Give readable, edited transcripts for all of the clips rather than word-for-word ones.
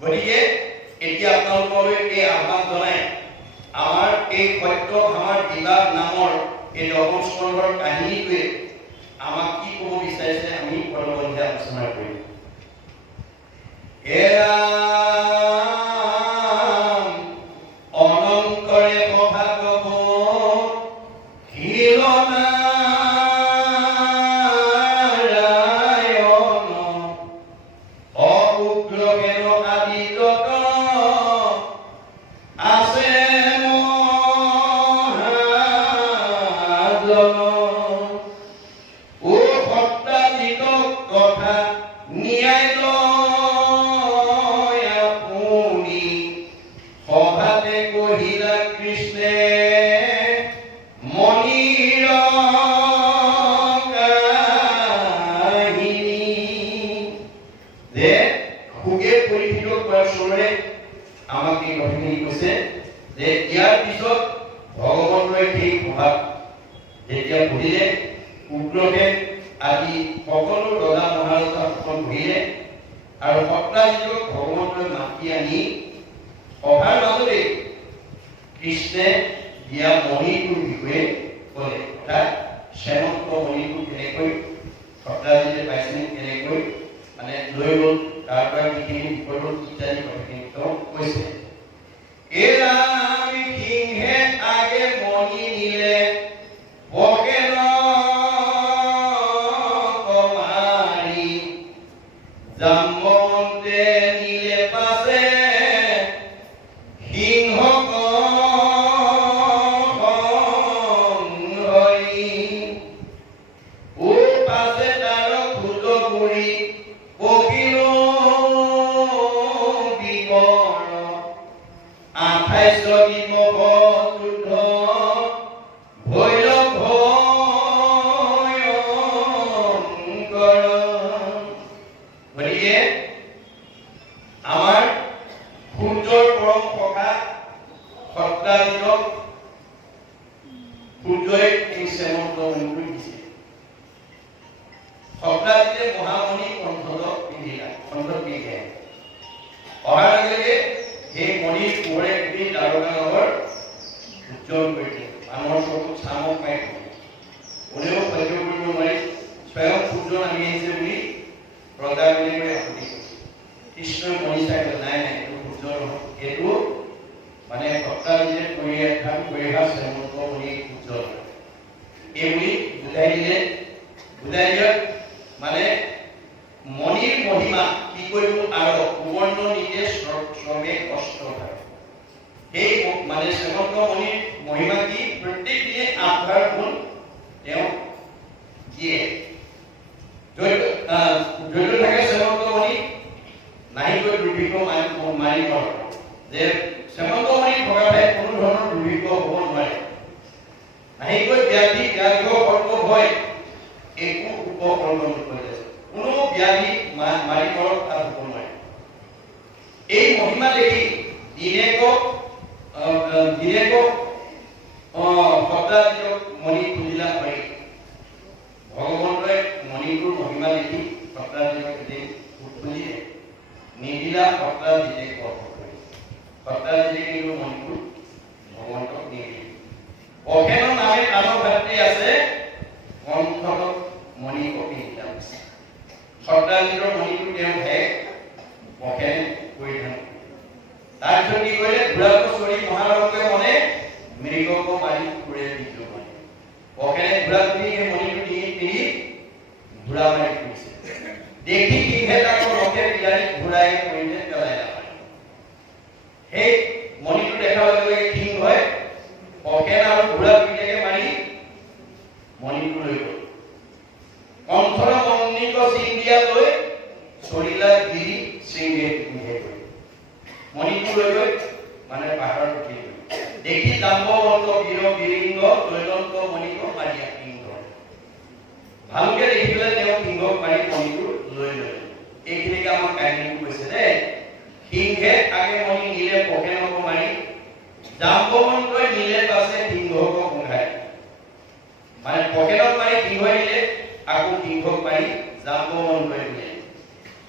গতিকে এতিয়া আপোনালোকলৈ এই আহ্বান জনাই আমাৰ এই সত্যভামাৰ বিবাহ নামৰ এই নৱম স্কন্ধৰ কাহিনীটোৱে আমাক কি ক'ব বিচাৰিছে আমি পৰৱৰ্তী আলোচনা কৰিম। অনন্তৰে প্ৰভাৱ হিৰণা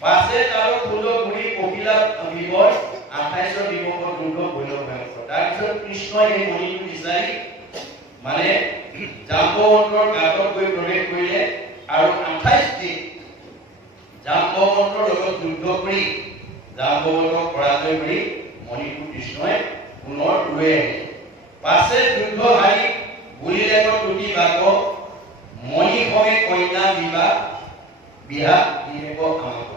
পাছে তাৰো ফুল ঘূৰি পখিলা বিবৰ 28 দিৱসৰ দুৰ্গ ভৈৰৱ ভয়ংকৰ। তাৰপিছত কৃষ্ণই এই মণিটো বিচাৰি মানে জাম্বৱন্তৰ গাঁতত গৈ প্ৰৱেশ কৰিলে আৰু 28 দিন জাম্বৱন্তৰ লগত যুদ্ধ কৰি জাম্বৱন্তক পৰাজয় কৰি মণিটো কৃষ্ণই পুনৰ লৈ আহিলে। পাছে যুদ্ধ হাৰি গুলিলেগত দুটি বাঘ মণি সমে কন্যা বিবাহ দিব আমাক।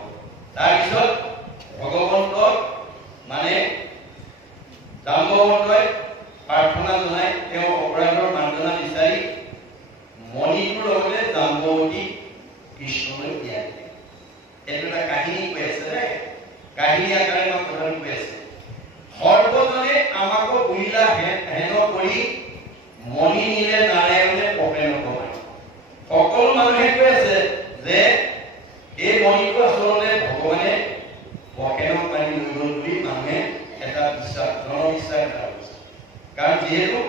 তাৰপিছত ভগৱন্ত মানে জাম্বৱন্তই প্ৰাৰ্থনা জনাই তেওঁ অপৰাধৰ মাৰ্জনা বিচাৰি মণিটোৰ লগতে জাম্বৱতী কৃষ্ণলৈ বিয়া দিলে। এইটো এটা কাহিনী কৈ আছে দেই, কাহিনী আকাৰে মই কথাটো কৈ আছে। সৰ্বজনে আমাকো বুলিলা হেন কৰি মণি নিলে নাৰায়ণে পকে নকমাই। সকলো মানুহে কৈ আছে যে এই মণিটো আচলতে ভগৱানে পকেটত পানী লৈ গ'ল বুলি মানুহে এটা বিশ্বাস, জনবিশ্বাস এটা কৰিছে। কাৰণ যিহেতু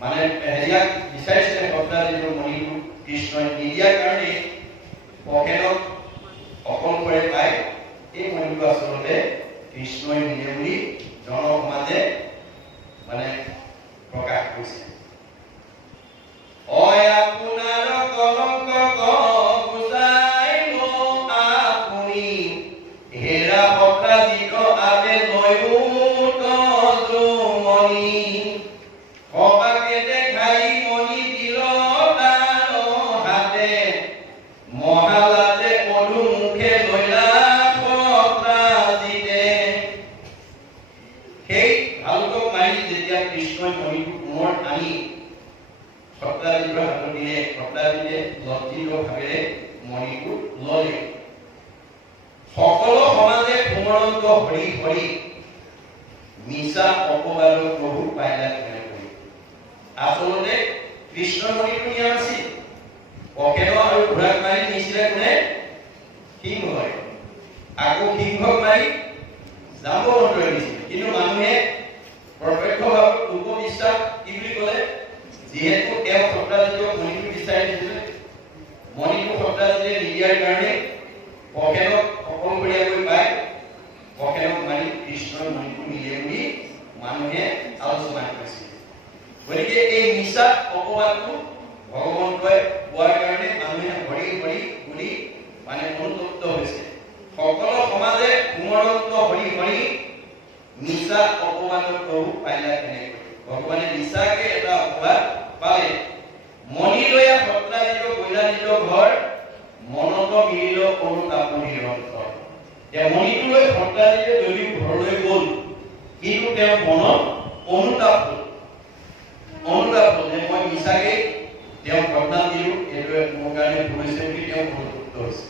মানে হেৰিয়াক বিচাৰিছিলে ভক্তৰাজৰ মণিটো কৃষ্ণই নিদিয়াৰ কাৰণে পকেটত অকলশৰে পাই এই মণিটো আচলতে কৃষ্ণই নিদিয়ে বুলি জনসমাজে মানে প্ৰকাশ কৰিছে। অয় আপোনাৰ কলংক গুচাই আপুনি হেৰা ভক্তৰাজিত আবে নয়ুত মণি সবাকে দেখাই মণি দিল তাৰ হাতে মহালাজে পদু মুখে লৈলা ভক্তৰাজিতে। সেই ভালুকক মাৰি যেতিয়া কৃষ্ণই মণিটো পুনৰ আনি ভক্তৰাজিৰ হাতত দিলে, ভক্তৰাজিয়ে লজ্জিত ভাৱেৰে মণিটো ললে। সকলো সমাজে পুনৰন্ত হৰি হৰি মিছা অপবাদ প্ৰভু পাইলা কেনে কৰি। আচলতে কৃষ্ণৰ মণিটো নিয়া নাছিল, পকেট আৰু ঘোঁৰাক মাৰি নিছিলে কোনে? সিংহ হয়। আকৌ সিংহক মাৰি জাম্বৱন্তই নিছিল। কিন্তু মানুহে প্ৰত্যক্ষভাৱে লোকবিশ্বাস কি বুলি ক'লে? যিহেতু তেওঁ ভক্তৰাজিক মণিটো বিচাৰিছিলে, মণিটো ভক্তৰাজিয়ে নিদিয়াৰ কাৰণে পকেটত অকলশৰীয়াকৈ পাই পকেটত মাৰি কৃষ্ণৰ মণিটো নিলে বুলি মানুহে আলোচনা কৰিছিল। গতিকে এই মিছা অপবাদটো ভগৱন্তই কোৱাৰ কাৰণে মানুহে হৰি হৰি বুলি মানে অনুতপ্ত হৈছে। সকলো সমাজে পুনৰন্ত হৰি হৰি মিছা অপবাদৰ প্ৰভু পাইলা কেনেকৈ। ভগৱানে মিছাকে এটা অপবাদ পালে। মণি লৈয়া ভক্তৰাজিক গৈ নিজৰ ঘৰ মনত মিলিল অনুতাপ নিৰন্তৰ। তেওঁ মণিটো লৈ ভক্তৰাজিয়ে যদিও ঘৰলৈ গ'ল, কিন্তু তেওঁৰ মনত অনুতাপ হ'ল যে মই মিছাকে তেওঁক বদনাম দিলো, এইটোৱে মোৰ কাৰণে ভুল হৈছে বুলি তেওঁ অনুতপ্ত হৈছে।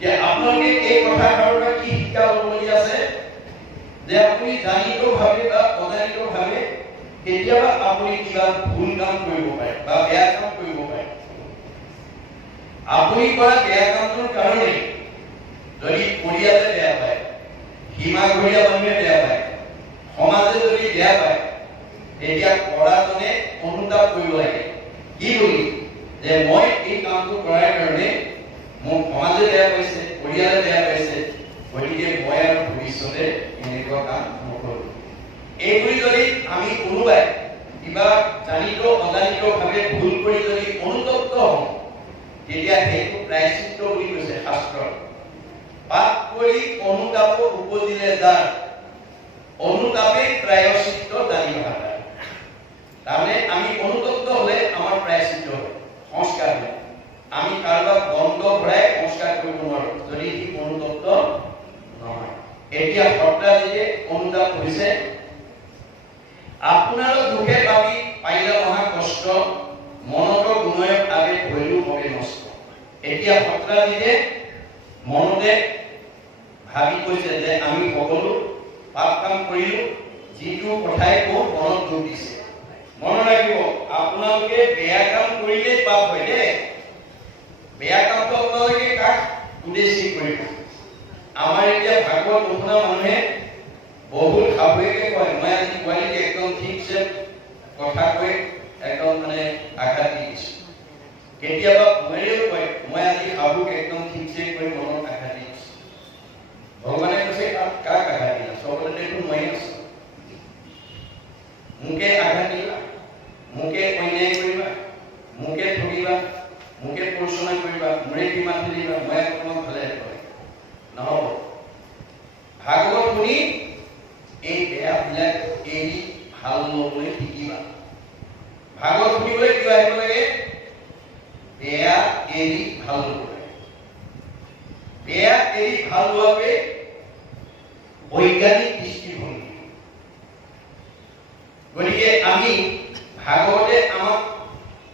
যে আপোনালোকে এই কথাষাৰৰ পৰা কি শিক্ষা ল'বলগীয়া আছে? যে আপুনি জানিত ভাৱে বা অজানিত ভাৱে কেতিয়াবা আপুনি কিবা ভুল কাম কৰিব পাৰে বা বেয়া কাম কৰিব পাৰে। আপুনি কৰা বেয়া কামটোৰ কাৰণে যদি পৰিয়ালে বেয়া পায়, সীমাঘৰীয়া মানুহে বেয়া পায়, সমাজে যদি বেয়া পায়, তেতিয়া কৰাজনে অনুতাপ কৰিব লাগে। কি বুলি? যে মই এই কামটো কৰাৰ কাৰণে মোক সমাজে বেয়া পাইছে, পৰিয়ালে বেয়া পাইছে, গতিকে মই আৰু ভৱিষ্যতে এনেকুৱা কাম নকৰোঁ। এইবুলি যদি আমি কোনোবাই কিবা জানিত অজানিত ভাৱে ভুল কৰি যদি অনুতপ্ত হওঁ, তেতিয়া সেইটো প্ৰায়শ্চিত্ত বুলি কৈছে শাস্ত্ৰত। পাপ কৰি অনুতাপ উপজিলে যাৰ, অনুতাপেই প্ৰায়শ্চিত্ত জানি ভাষা। তাৰমানে আমি অনুতপ্ত হলে আমাৰ প্ৰায়শ্চিত্ত হয়, সংস্কাৰ হয়। আমি কাৰোবাক দণ্ড ভৰাই সংস্কাৰ কৰিব নোৱাৰো যদি সি অনুতপ্ত নহয়। এতিয়া ভক্তৰাজিয়ে অনুতাপ কৰিছে, আপোনালোক দুখে পাবি পাইলা মহা কষ্ট মনত গুণয়ক আবে ভৈলো ভৱে নষ্ট। এতিয়া ভক্তৰাজিয়ে মনতে ভাবি কৈছে যে আমি সকলো পাপ কাম কৰিলো, যিটো কথাই কওঁ মনত যোগ দিছে। মনত ৰাখিব, আপোনালোকে বেয়া কাম কৰিলেই পাপ হয় দেই। বেয়া কামটো আপোনালোকে কাক উদ্দেশ্যি কৰিব? আমাৰ এতিয়া ভাগৱত নুশুনা মানুহে বহুত সাৱধানে কয়, মই আজি পোৱালিক একদম ঠিকছে কথা কৈ একদম মানে আঘাত দি দিছো। কেতিয়াবা ময়েও কয়, মই আজি সাধুক একদম ঠিকছে কৈ মনত আঘাত দি ভগৱানে কৈছে কাক আঘাত দিলা চবতে দেখোন মই আছো মোকে আঘাত দিলা মোকে অন্যায় কৰিবা মোকে ঠগিবা মোকে প্ৰচনা কৰিবা মোৰে কিমান দিবা মই আপোনাক ভালে ৰাখিম নহ'ব ভাগৱত শুনি এই বেয়াবিলাক এৰি ভাল ল'বলৈ শিকিবা ভাগৱত শুনিবলৈ কিয় আহিব লাগে বেয়া এৰি ভাল ল'ব লাগে বেয়া এৰি ভাল লোৱাকে বৈজ্ঞানিক দৃষ্টিভংগী গতিকে আমি ভাগৱতে আমাক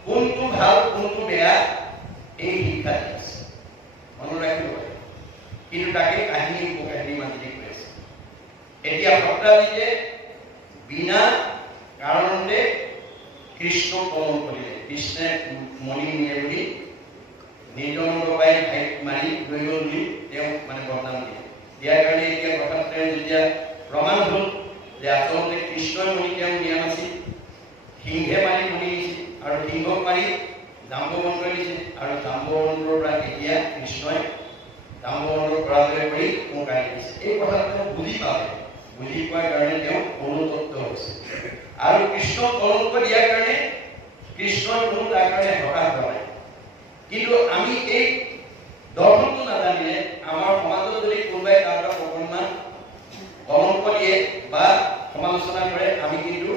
কোনটো ভাল কোনটো বেয়া এই শিক্ষা দি আছে মনত ৰাখিব লাগে কিন্তু তাকে কাহিনী উপকাহিনী মাজেদি কৈ আছে এতিয়া সত্ৰাজিতে বিনা কাৰণতে কৃষ্ণ কলম কৰিলে কৃষ্ণে মণি নিয়ে বুলি নিৰ্জনবাই ঠাইত মাৰি লৈ গ'ল বুলি তেওঁক মানে বদনাম দিয়ে দিয়াৰ কাৰণে এতিয়া কথাত তেওঁ যেতিয়া প্ৰমাণ হ'ল যে আচলতে কৃষ্ণই মণি তেওঁ নিয়া নাছিল সিংহে মাৰি মণি নিছিল আৰু সিংহক মাৰি জাম্বৱন্ত দিছিল আৰু জাম্বৱন্তৰ পৰা এতিয়া কৃষ্ণই জাম্বৱন্তৰ পৰাজয় কৰি মোক আনি দিছে এই কথাটো তেওঁ বুজি পালে বুজি পোৱাৰ কাৰণে তেওঁ অনুতপ্ত হৈছে আৰু কৃষ্ণক কলংক দিয়াৰ কাৰণে কৃষ্ণই কোনো তাৰ কাৰণে হতাশ হোৱা নাই কিন্তু আমি এই দৰ্শনটো নাজানিলে আমাৰ সমাজত যদি কোনোবাই কাৰোবাক অকণমান কলংক দিয়ে বা সমালোচনা কৰে আমি কিন্তু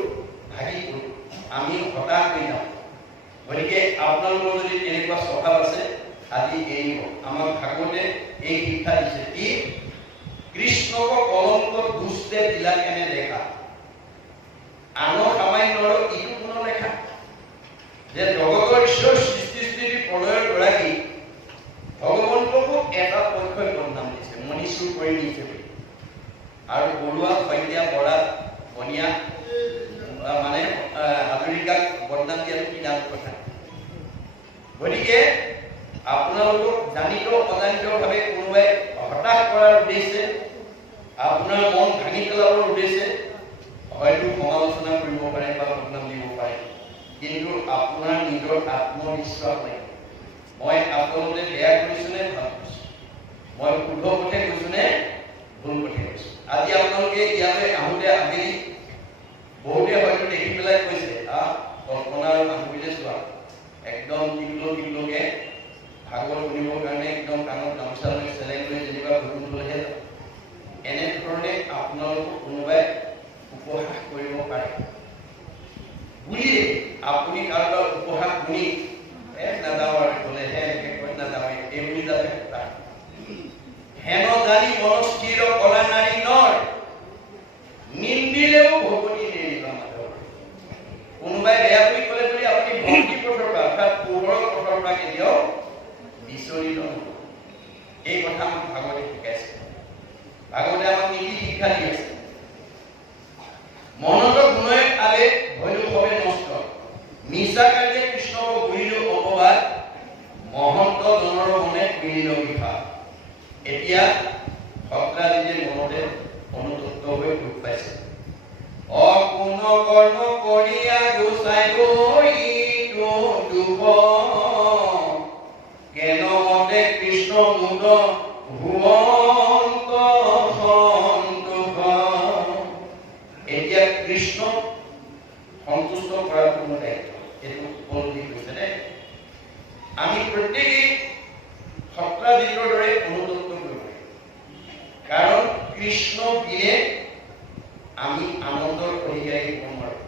ভাগি পৰোঁ আমি হতাশ হৈ যাওঁ গতিকে আপোনালোকৰ যদি তেনেকুৱা স্বভাৱ আছে আজি এৰিব আমাক ভাগৱতে এই শিক্ষা দিছে কি কৃষ্ণক কলংক দুষ্টে দিলা কেনে দেখা আনৰ সামান্যৰ ইটো কোনো লেখা যে জগতৰ ঈশ্বৰ সৃষ্টি স্থিতি প্ৰলয়ৰ গৰাকী ভগৱন্তকো এটা পক্ষই বদনাম দিছে মনীষীৰ কৰি নিছে বুলি আৰু বৰুৱা শইকীয়া বৰা বনিয়া মানে হাজৰিকাক বদনাম দিয়াটো কি ডাঙৰ কথা গতিকে আপোনালোকক জানিত অজানিতভাৱে কোনোবাই হতাশ কৰাৰ উদ্দেশ্যে আপোনাৰ মন ভাঙি পেলাবৰ উদ্দেশ্যে হয়তো সমালোচনা কৰিব পাৰে বা বদনাম দিব পাৰে কিন্তু আপোনাৰ নিজৰ আত্মবিশ্বাস নাই মই আচলতে বেয়া কৰিছো নে ভাল কৰিছো মই শুদ্ধ পথে গৈছো নে ভুল পথে গৈছো আজি আপোনালোকে ইয়ালৈ আহোঁতে আবেলি বহুতে হয়তো দেখি পেলাই কৈছে কল্পনা আৰু মানুহবিলে চোৱা একদম কিলোকে ভাগৱত শুনিবৰ কাৰণে একদম কাণত গামোচা লৈ চেলেং লৈ যেনিবা ভুলহে এনেধৰণে আপোনালোকক কোনোবাই উপহাস কৰিব পাৰে বুলিয়ে আপুনি কাৰোবাৰ উপহাস শুনি নাযাওঁ আৰু ক'লেহে এনেকৈ কৈ নাযাওঁ এই বুলি যাতে হেন জানি মনস্থিৰ কলা নাৰী নৰ নিন্দিলেও ভগৱতী নেৰিবা মাধৱ কোনোবাই বেয়া বুলি ক'লে বুলি আপুনি ভক্তি পথৰ পৰা অৰ্থাৎ পোহৰৰ পথৰ পৰা কেতিয়াও বিচৰিত নহ'ব এই কথা আমাক ভাগৱতে শিকাইছে ভাগৱতে আমাক নীতি শিক্ষা দি আছে মনত গুণয় আলে ভৈলো হবে নষ্ট মিছা কাৰ্যে কৃষ্ণক গুৰিলো অপবাদ মহন্ত জনৰ মনে মিলিল বিভাগ এতিয়া সত্ৰাজিতে মনতে অনুতপ্ত হৈ দুখ পাইছে অপুন কৰ্ণ কৰিয়া গোচাই গৈ দুখ কেন মতে কৃষ্ণ মুদ ভুৱন্ত সন্তোষ এতিয়া কৃষ্ণ সন্তুষ্ট কৰাৰ কোনো দায়িত্ব এইটো উপলব্ধি কৰিছেনে আমি প্ৰত্যেকেই সত্ৰাজিতৰ দৰে অনুতপ্ত কৰিব লাগিব কাৰণ কৃষ্ণ বিনে আমি আনন্দৰ অধিকাৰী হ'ব নোৱাৰোঁ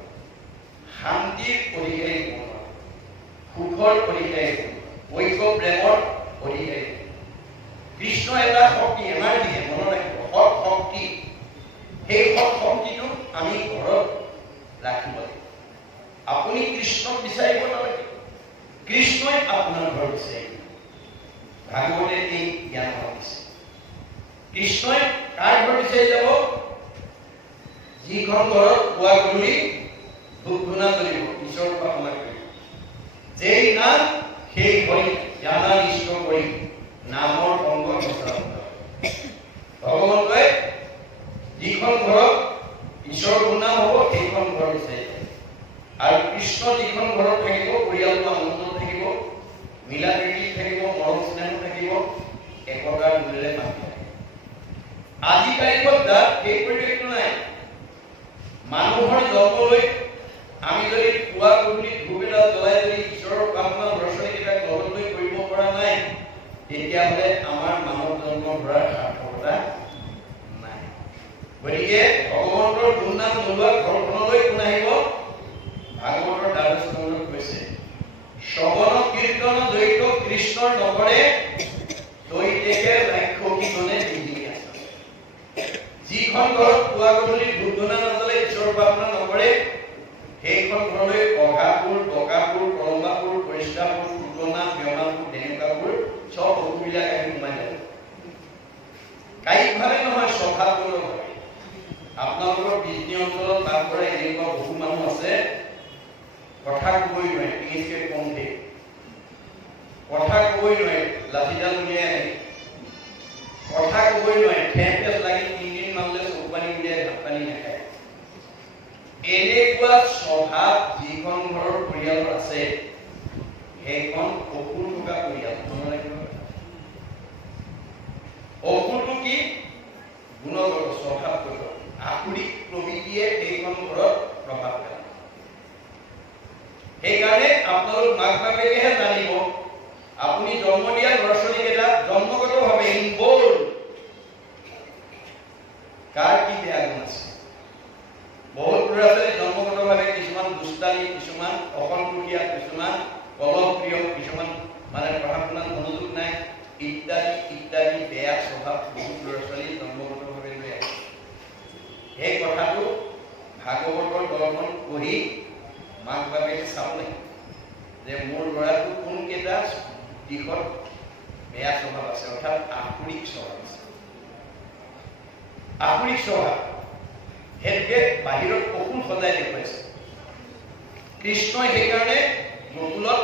শান্তিৰ অধিকাৰী হ'ব নোৱাৰোঁ সুখৰ অধিকাৰী হ'ব ঐক্য প্ৰেমৰ অধিকাৰী কৃষ্ণ এটা শক্তি আমাৰ দিকে মনত ৰাখিব সৎ শক্তি সেই সৎ শক্তিটো আমি ঘৰত ৰাখিব লাগিব আপুনি কৃষ্ণক বিচাৰিব নালাগে কৃষ্ণই আপোনাৰ ঘৰ বিচাৰিব ভাগৱতে এই জ্ঞান দিছে কৃষ্ণই কাৰ ঘৰ বিচাৰি যাব যিখন ঘৰত পুৱা গধূলি ধূপ ধূনা কৰিব ঈশ্বৰৰ পৰা সমাধি কৰিব যেই নাম সেই হৰি জানা ইষ্ট কৰি নামৰ অংগ ভগৱন্তই যিখন ঘৰত ঈশ্বৰৰ গুণনাম হ'ব সেইখন ঘৰ বিচাৰি আৰু কৃষ্ণ যিখন ঘৰত থাকিব পৰিয়ালটো আনন্দত থাকিব মিলা প্ৰীতি থাকিব মৰম স্নেহ থাকিব একতাৰ মূলেৰে বান্ধি থাকিব আজি তাৰিখত তাত সেই পৰিৱেশটো নাই। মানুহৰ জন্মলৈ আমি যদি পুৱা গধূলি ধূপ এটা জ্বলাই যদি ঈশ্বৰৰ উপাসনা ল'ৰা-ছোৱালীকেইটাক লগত লৈ কৰিব পৰা নাই, তেতিয়াহ'লে আমাৰ মানৱ জন্ম ধৰাৰ সাৰ্থকতা নাই। গতিকে ভগৱন্তৰ গুণনাম নোলোৱা ঘৰখনলৈ কোন আহিব? ভাগৱতৰ দ্বাদশ স্কন্ধত কৈছে, শ্ৰৱণ কীৰ্তন দ্বৈত কৃষ্ণৰ নকৰে, দৈতেকে ৰাক্ষসীগণে বিধি আছে। যিখন ঘৰত পুৱা গধূলি ধূপ ধূনা নজ্বলে ঈশ্বৰৰ উপাসনা নকৰে, সেইখন ঘৰলৈ অঘাপুৰ, ডকাপুৰ, কলমাপুৰ, পৰিস্ৰাপুৰ, পুতনা, ব্যমাপুৰ, তেনেকুৱাবোৰ চব অসুবিলাক আহি সোমাই যায়। কায়িকভাৱে নহয়, স্বভাৱগতভাৱে। আপোনালোকৰ বিজনী অঞ্চলত বাস কৰা এনেকুৱা বহু মানুহ আছে, কথা কবই নোৱাৰে, ইংলিছকে কওঁতে কথা কবই নোৱাৰে, লাঠিডাল উলিয়াই আহে, কথা কবই নোৱাৰে, ঠেহ লাগি 3 দিন মানলৈ চকু পানী উলিয়াই ভাত পানী নাখায়। এনেকুৱা স্বভাৱ যিখন ঘৰৰ পৰিয়ালৰ আছে, সেইখন অসুৰ থকা পৰিয়াল। অসুৰটো কি? গুণগত, স্বভাৱগত, আসুৰিক প্ৰবৃত্তিয়ে সেইখন ঘৰত প্ৰভাৱ পেলায়। সেইকাৰণে আপোনালোক মাক বাপেকেহে জানিব, আপুনি জন্ম দিয়া ল'ৰা-ছোৱালীকেইটা জন্মগতভাৱে ইনবৰ্ন কাৰ কি বেয়া গুণ আছে। বহুত ল'ৰা-ছোৱালী জন্মগতভাৱে কিছুমান দুষ্টালি, কিছুমান অসন্তোষিয়া, কিছুমান কলহপ্ৰিয়, কিছুমান মানে পঢ়া শুনাত মনোযোগ নাই, ইত্যাদি ইত্যাদি বেয়া স্বভাৱ বহুত ল'ৰা-ছোৱালী জন্মগতভাৱে লৈ আহে। সেই কথাটো ভাগৱতৰ দৰ্শন পঢ়ি মাক বাপেকে চাব লাগিব যে মোৰ ল'ৰাটো কোনকেইটা দিশত বেয়া স্বভাৱ আছে, অৰ্থাৎ আসুৰিক স্বভাৱ আছে। আসুৰিক স্বভাৱ সেইটোকে বাহিৰত অসুৰ সজাই দেখুৱাইছে। কৃষ্ণই সেইকাৰণে গকুলত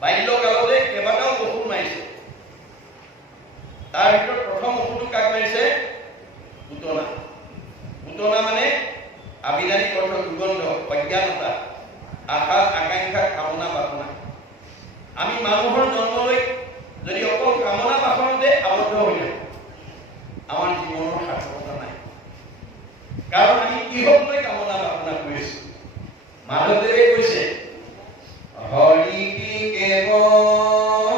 বাল্যকালতে কেইবাটাও অসুৰ মাৰিছে। তাৰ ভিতৰত প্ৰথম অসুৰটো কাক মাৰিছে? পুতনা। পুতনা মানে আবিধানিক অৰ্থ দুৰ্গন্ধ, অজ্ঞানতা, আশা আকাংক্ষা, কামনা বাসনা। আমি মানুহৰ জন্মলৈ যদি অকল কামনা বাসনাতে আবদ্ধ হৈ যাওঁ, আমাৰ জীৱনৰ সাৰ্থকতা নাই। কাৰণ আমি কিহক লৈ কামনা বাসনা কৰিছো? মাধৱদেৱে কৈছে, হৰি কি কেৱলে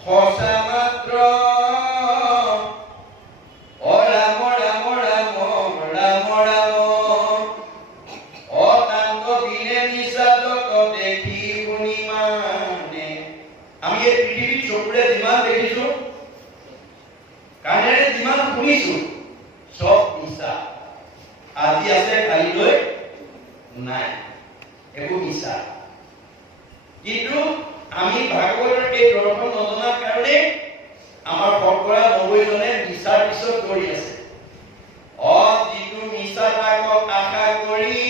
সঁচা মাত্ৰ, অ ৰাম ৰাম ৰাম ৰাম ৰাম, অকান্ত বিনে নিষাদক দেখি শুনি মানে। আমি এই পৃথিৱীত চকুৰে যিমান দেখিছো, কাণেৰে যিমান শুনিছো, চব মিছা। আজি আছে, কালিলৈ নাই, একো মিছা। কিন্তু আমি ভাগৱতৰ এই দৰ্শন নজনাৰ কাৰণে আমাৰ শতকৰা 90 জনে মিছাৰ পিছত দৌৰি আছে। যিটো মিছা তাকক আশা কৰি,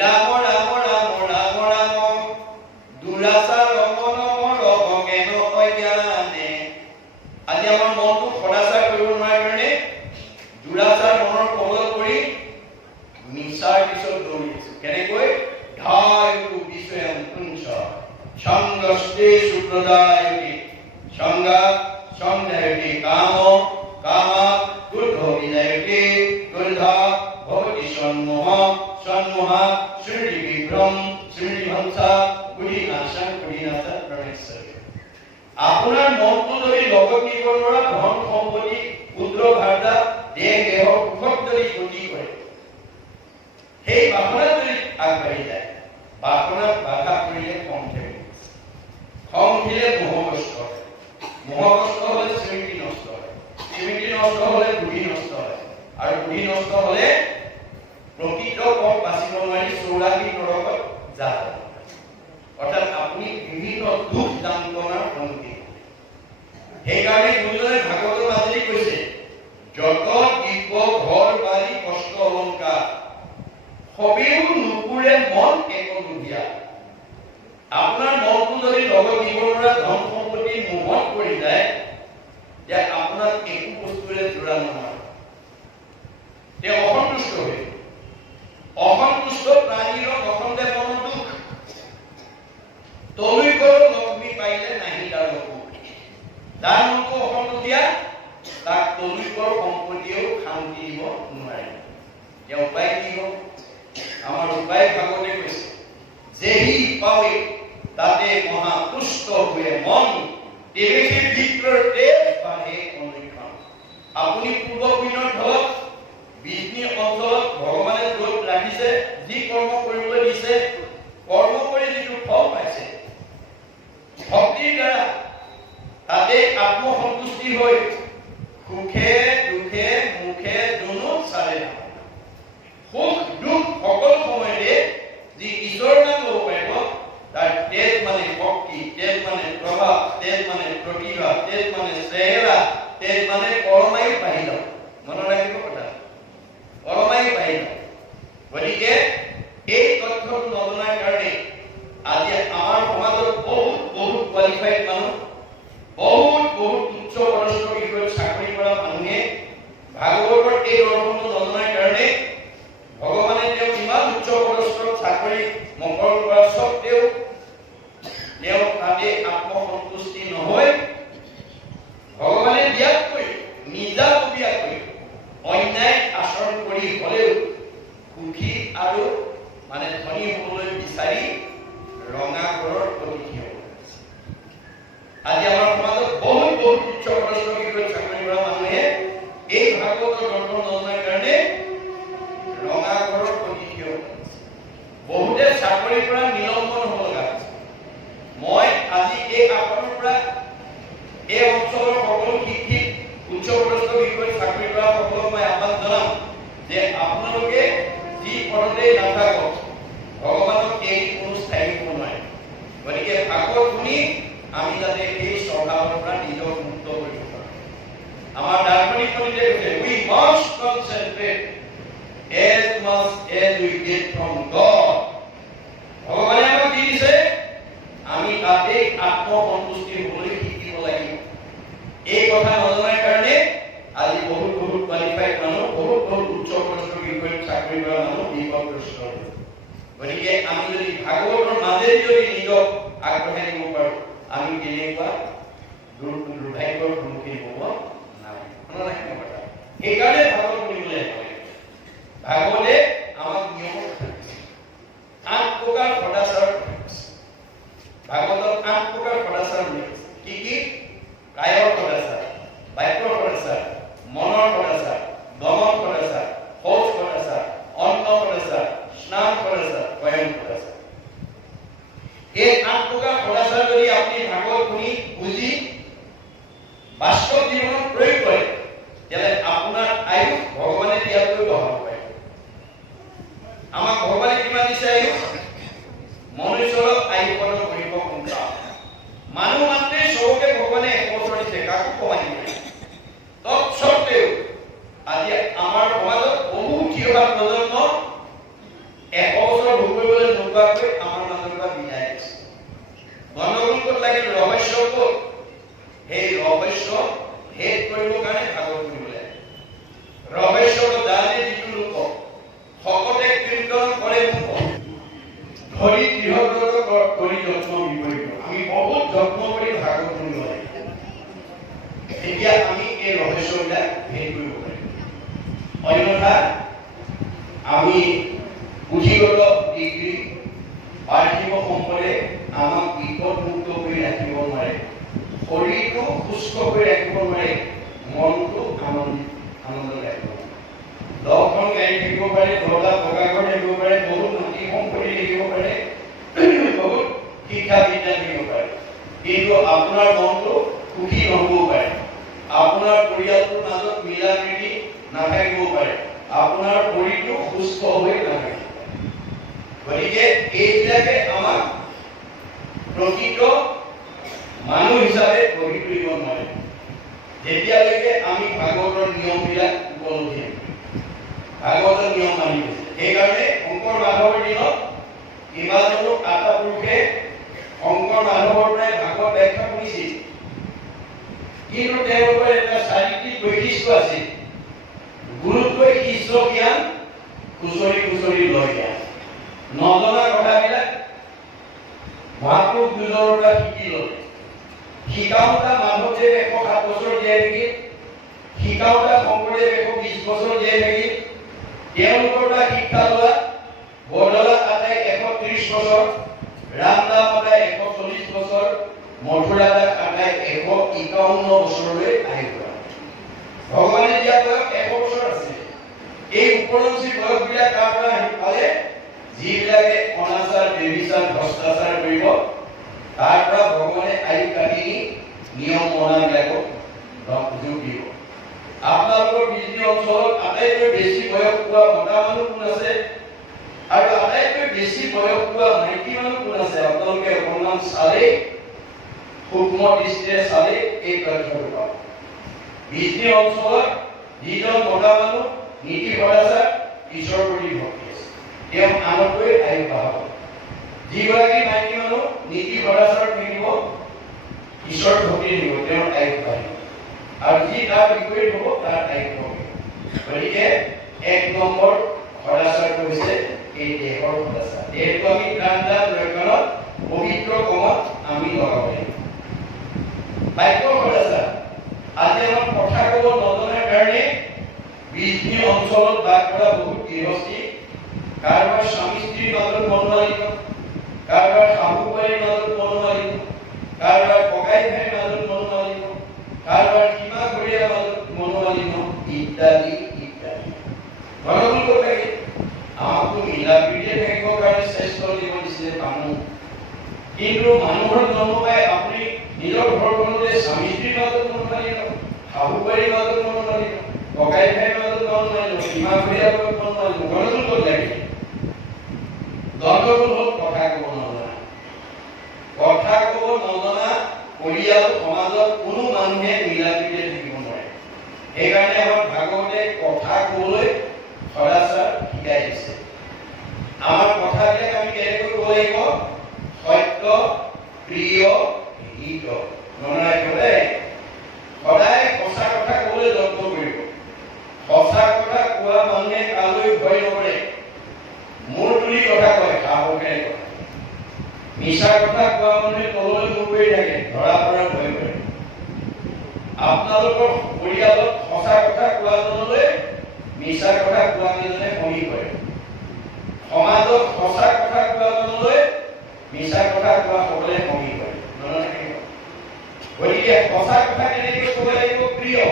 ৰাম ৰাম ৰাম ৰাম ৰাম, দুৰাচাৰ মনৰ অজ্ঞান অজ্ঞানে। আজি আমাৰ মনটো সদাচাৰ কৰিব নোৱাৰাৰ কাৰণে দুৰাচাৰ মনৰ কবল কৰি মিছাৰ পিছত দৌৰি আছো। কেনেকৈ? ধায়ু বিষয়ং পুঞ্চ সংগস্তে সুপ্ৰদায়তি, সংগা সংধায়তি কাম, কামা ক্ৰোধ বিনায়তি, ক্ৰোধা ভবতি সন্মোহ, সন্মোহা স্মৃতি বিভ্ৰম, স্মৃতি ভংসা, বুদ্ধিনাশং, বুদ্ধিনাশা প্ৰণেশ্বৰী। আপোনাৰ মনটো যদি লগত নিব নোৱাৰা ধন সম্পত্তি, পুত্ৰ ভাৰ্তা, দেহ দেহৰ সুখত যদি গতি কৰে, সেই বাসনাত যদি আগবাঢ়ি যায়, বাসনাত বাধা কৰিলে খং উঠে। খং উঠিলে মোহগ্ৰস্ত হয়, মোহগ্ৰস্ত হলে স্মৃতি নষ্ট হয়, স্মৃতি নষ্ট হলে বুদ্ধি নষ্ট হয়, আৰু বুদ্ধি নষ্ট হলে প্ৰকৃত পথ বাচিব নোৱাৰি 84 নৰকত যায়। অৰ্থাৎ আপুনি বিভিন্ন দুখ যান্ত্ৰণাৰ সন্মুখীন। সেইকাৰণে গুৰুজনে ভাগৱতৰ মাজেদি কৈছে, যত দিব ঘৰ বাৰী কষ্ট অলংকাৰ, সবেও নুপুৰে মন এক দুখীয়া। আপোনাৰ মনটো যদি লগত দিব নোৱাৰা ধন সম্পত্তি মোহত পৰি যায়, যে আপোনাক একো বস্তুৰে জোৰা নহয়, তেওঁ অসন্তুষ্ট হৈ। অসন্তুষ্ট প্ৰাণীৰ অসন্তে মনৰ দুখ, তলৈ গল লক্ষ্মী পাইলে নাহি তাৰ লঘু। যাৰ মনটো অসন্তুষ্টীয়া লোকৰ সম্পত্তিও শান্তি দিব নোৱাৰে। এতিয়া উপায় কি হ'ব? আমাৰ উপায় ভাগৱতে কৈছে, যেহি পাৱে তাতে মহা তুষ্ট हुए মন, তেৱেহি ভিতৰৰ তেজ বাঢ়ে অনুক্ষণ। আপুনি পূৰ্ব পিনৰ ধৰক বিষ্ণু অঞ্চলত ভগৱানে য'ত ৰাখিছে, যি কৰ্ম কৰিবলৈ দিছে, কৰ্ম কৰি যিটো ফল পাইছে, ভক্তিৰ দ্বাৰা তাতে আত্মসন্তুষ্টি হৈ সুখে দুখে মুখে দুনো চালে না। সুখ দুখ সকলো সময়তে যি ঈশ্বৰৰ নাম ল'ব পাৰিব, তাৰ তেজ মানে ভক্তি, তেজ মানে প্ৰভাৱ, তেজ মানে প্ৰতিভা, তেজ মানে চেহেৰা, তেজ মানে পৰমায়ু বাহিৰ। মনত ৰাখিব কথা, পৰমায়ু বাহিৰ। গতিকে এই তথ্যটো নজনাৰ কাৰণে আজি আমাৰ সমাজত বহুত কোৱালিফাইড মানুহ, বহুত উচ্চ পদস্থ বিষয়ত চাকৰি কৰা মানুহে ভাগৱতৰ এই দৰ্শনটো নজনাৰ কাৰণে ভগৱানে তেওঁ ইমান উচ্চ পদস্থ চাকৰি মকৰল কৰা স্বত্বেও তেওঁ তাতে আত্মসন্তুষ্টি নহয়, ভগৱানে দিয়াতকৈ নিজাববীয়াকৈ অন্যায় আচৰণ কৰি হ'লেও সুখী আৰু মানে ধনী হ'বলৈ বিচাৰি ৰঙা ঘৰৰ অতিথি হ'ব। আজি আমাৰ সমাজত বহুত উচ্চ পদস্থ বিষয়ত চাকৰি কৰা মানুহে এই ভাগৱতৰ দৰ্শন নজনাৰ কাৰণে ৰঙা ঘৰৰ অতিথি হ'ব। বহুতে চাকৰিৰ পৰা নিলম্বন হ'ব লগা হৈছে। মই আজি এই আসনৰ পৰা এই অঞ্চলৰ সকলো শিক্ষিত উচ্চ পদস্থ বিষয়ত চাকৰি কৰা সকলক মই আহ্বান জনাম যে আপোনালোকে যি পদতে নাথাকক, ভগৱানক এই কোনো স্থায়ী হ'ব নোৱাৰে। গতিকে ভাগৱত শুনি আমি যাতে এই স্বভাৱৰ পৰা নিজক মুক্ত কৰিব পাৰোঁ। আমাৰ দাৰ্শনিক পণ্ডিতে কৈছে, we must concentrate as much as we get from God. ভগৱানে আমাক কি দিছে, আমি তাতে আত্মসন্তুষ্টি হ'বলৈ শিকিব লাগিব। এই কথা নজনাৰ কাৰণে আজি বহুত কোৱালিফাইড মানুহ, বহুত উচ্চ পদস্থ বিষয়ত চাকৰি কৰা মানুহ বিপদগ্ৰস্ত। গতিকে আমি যদি ভাগৱতৰ মাজেদি যদি নিজক আগবঢ়াই নিব পাৰোঁ, আমি তেনেকুৱা দুৰ্ভাগ্যৰ সন্মুখীন হ'ব নালাগে। সেইকাৰণে ভাগৱত শুনিবলৈ লাগে। ভাগৱতে আমাক নিয়মৰ কথা দিছে, ৮ প্ৰকাৰ সদাচাৰ। ভাগৱতত ৮ প্ৰকাৰ সদাচাৰ উল্লেখ আছে। কি? কায়ৰ সদাচাৰ, বাক্যৰ সদাচাৰ, মনৰ সদাচাৰ, দমন সদাচাৰ, শৌচ সদাচাৰ, অন্ন সদাচাৰ, স্নান সদাচাৰ, স্বয়ং সদাচাৰ। এই ৮ প্ৰকাৰ সদাচাৰ যদি আপুনি ভাগৱত শুনি বুজি বাস্তৱ জীৱনত প্ৰয়োগ কৰে, তেতিয়াহ'লে আপোনাৰ আয়ুস ভগৱানে দিয়াতকৈ বঢ়াব পাৰে। আমাক ভগৱানে কিমান দিছে আয়ুস? মনুষ্যৰ আয়ুসৰ কৰিব সংখ্যা। মানুহ মাত্ৰে চবকে ভগৱানে 1 বছৰ দিছে, কাকো কমাই দিয়ে। তৎসত্বেও আজি আমাৰ সমাজত বহু থিয়ভা প্ৰজন্ম 1 বছৰ ভোগ কৰিবলৈ নোপোৱাকৈ আমাৰ মাজৰ পৰা বিদায় দিছে। গণ্ডগোল ক'ত লাগিল? ৰহস্য ক'ত? সেই ৰহস্য ভেদ কৰিবৰ কাৰণে ভাগৱত শুনিবলৈ ৰহস্য জানে যিটো লোক সকলোতে কীৰ্তন কৰে মোক ধৰি গৃহব্ৰত কৰি যত্ন বিপৰীত। আমি বহুত যত্ন কৰি ভাগৱত শুনিব লাগে। এতিয়া আমি এই ৰহস্যবিলাক ভেদ কৰিব পাৰিম। অন্যথা আমি পুথিগত ডিগ্ৰী, পাৰ্থিৱ সম্পদে আমাক বিপদমুক্ত কৰি ৰাখিব নোৱাৰে, শৰীৰটো সুস্থ কৰি ৰাখিব নোৱাৰে, মনটো আনন্দ ৰাখিব নোৱাৰে। 10খন গাড়ী থাকিব পাৰে, 10টা পকা ঘৰ থাকিব পাৰে, বহুত মাটি সম্পত্তি থাকিব পাৰে, বহুত শিক্ষা বিদ্যা থাকিব পাৰে, কিন্তু আপোনাৰ মনটো সুখী নহ'বও পাৰে, আপোনাৰ পৰিয়ালটোৰ মাজত মিলা প্ৰীতি নাথাকিবও পাৰে, আপোনাৰ শৰীৰটো সুস্থ হৈ নাথাকিব। গতিকে এইবিলাকে আমাক প্ৰকৃত মানুহ হিচাপে গঢ়ি তুলিব নোৱাৰে যেতিয়ালৈকে আমি ভাগৱতৰ নিয়মবিলাক উপলব্ধি নকৰোঁ, ভাগৱতৰ নিয়ম মানি গৈছে। সেইকাৰণে শংকৰ মাধৱৰ দিনত কেইবাজনো আটা পুৰুষে শংকৰ মাধৱৰ পৰাই ভাগৱত ব্যাখ্যা কৰিছিল, কিন্তু তেওঁলোকৰ এটা চাৰিত্ৰিক বৈশিষ্ট্য আছিল। গুৰুতকৈ শিষ্য জ্ঞান, খুচৰি লয় জ্ঞান। নজনা কথাবিলাক মহাপুৰুষ দুজনৰ পৰা শিকি ল'লে। শিকাওঁতা মাধৱদেৱ 107 বছৰ জীয়াই থাকি শিকাওঁতা শংকৰদেৱ 120 বছৰ জীয়াই থাকিল। তেওঁলোকৰ পৰা শিক্ষা লোৱা বৰদলা আটাই 130 বছৰ, ৰামদাস আটাই 140 বছৰ, মথুৰা দাস আটাই 151 বছৰলৈ আহি গ'ল। ভগৱানে দিয়া বয়স 100 বছৰ আছে। এই উপৰঞ্চি বয়সবিলাক কাৰ পৰা আহি পালে? যিবিলাকে অনাচাৰ, বেবিচাৰ, ভ্ৰষ্টাচাৰ কৰিব, তাৰ পৰা ভগৱানে আয়ু কাটি নিয়ম মনাবিলাকক যোগ দিব। আপোনালোকৰ বিজনী অঞ্চলত আটাইতকৈ বেছি বয়স পোৱা মতা মানুহ কোন আছে আৰু আটাইতকৈ বেছি বয়স পোৱা মাইকী মানুহ কোন আছে? আপোনালোকে অকণমান চালে, সূক্ষ্ম দৃষ্টিৰে চালে এই তথ্যটো পাব। বিজনী অঞ্চলত যিজন মতা মানুহ নীতি ভদাচাৰ, ঈশ্বৰৰ প্ৰতি ভক্তি আছে, তেওঁ আনতকৈ আয়ু বঢ়াব। যিগৰাকী মাইকী মানুহ নীতি ভদাচাৰত থাকিব, ঈশ্বৰ ভক্তি থাকিব, তেওঁৰ আয়ু বাঢ়িব। আৰু যি তাৰ বিপৰীত হ'ব, তাৰ আয়ু কমিব। গতিকে 1 নম্বৰ ভদাচাৰটো হৈছে এই দেহৰ ভদাচাৰ। দেহটো আমি দান ৰক্ষণত, পবিত্ৰ কমত আমি লগাব লাগিব। বাক্যৰ ভদাচাৰ। আজি আমাৰ কথা ক'ব নজনাৰ কাৰণে বিজনী অঞ্চলত বাস কৰা বহুত গৃহস্থী কাৰোবাৰ স্বামী স্ত্ৰীৰ মাজত মনোমালিন্য, কাৰোবাৰ শাহু বোৱাৰীৰ মাজত মনোমালিন্য, কাৰোবাৰ ককাই ভাইৰ মাজত মনোমালিন্য, কাৰোবাৰ সীমা ঘৰীয়াৰ মাজত মনোমালিন্য ইত্যাদি ইত্যাদি। ঘৰবোৰ ক'ত থাকে? আমাকতো মিলা প্ৰীতিৰে থাকিবৰ কাৰণে শ্ৰেষ্ঠ দিব দিছিলে মানুহ। কিন্তু মানুহৰ জন্ম পাই আপুনি নিজৰ ঘৰখনতে স্বামী স্ত্ৰীৰ মাজত মনোমালিন্য, শাহু বোৱাৰীৰ মাজত মনোমালিন্য, ককাই ভাইৰ মাজত মনোমালিন্য, সীমা ঘৰীয়াৰ মাজত মনোমালিন্য। ঘৰবোৰ ক'ত লাগে? দণ্ডবোৰ হ'ল কথা ক'ব নজনা। কথা ক'ব নজনা পৰিয়াল সমাজত কোনো মানুহে মিলা প্ৰীতিৰে থাকিব নোৱাৰে। সেইকাৰণে আমাৰ ভাগৱতে কথা ক'বলৈ সদাচাৰ শিকাই দিছে। আমাৰ কথাবিলাক আমি কেনেকৈ ক'ব লাগিব? সত্য, প্ৰিয়, হিত। মনত ৰাখিব দেই। সদায় সঁচা কথা ক'বলৈ যত্ন কৰিব। সঁচা কথা কোৱা মানুহে কালৈ ভয় নকৰে। মূৰ তুলি কথা কয়, সাহসেৰে কয়। মিছা কথা কোৱা মানুহে তললৈ মূৰ কৰি থাকে, ধৰা পৰাৰ ভয় কৰে। আপোনালোকৰ পৰিয়ালত সঁচা কথা কোৱাজনলৈ মিছা কথা কোৱাজনে সমী কৰে। সমাজত সঁচা কথা কোৱাজনলৈ মিছা কথা কোৱা সকলে সমী কৰে। মনত ৰাখিব। গতিকে সঁচা কথা কেনেকৈ ক'ব লাগিব? প্ৰিয়,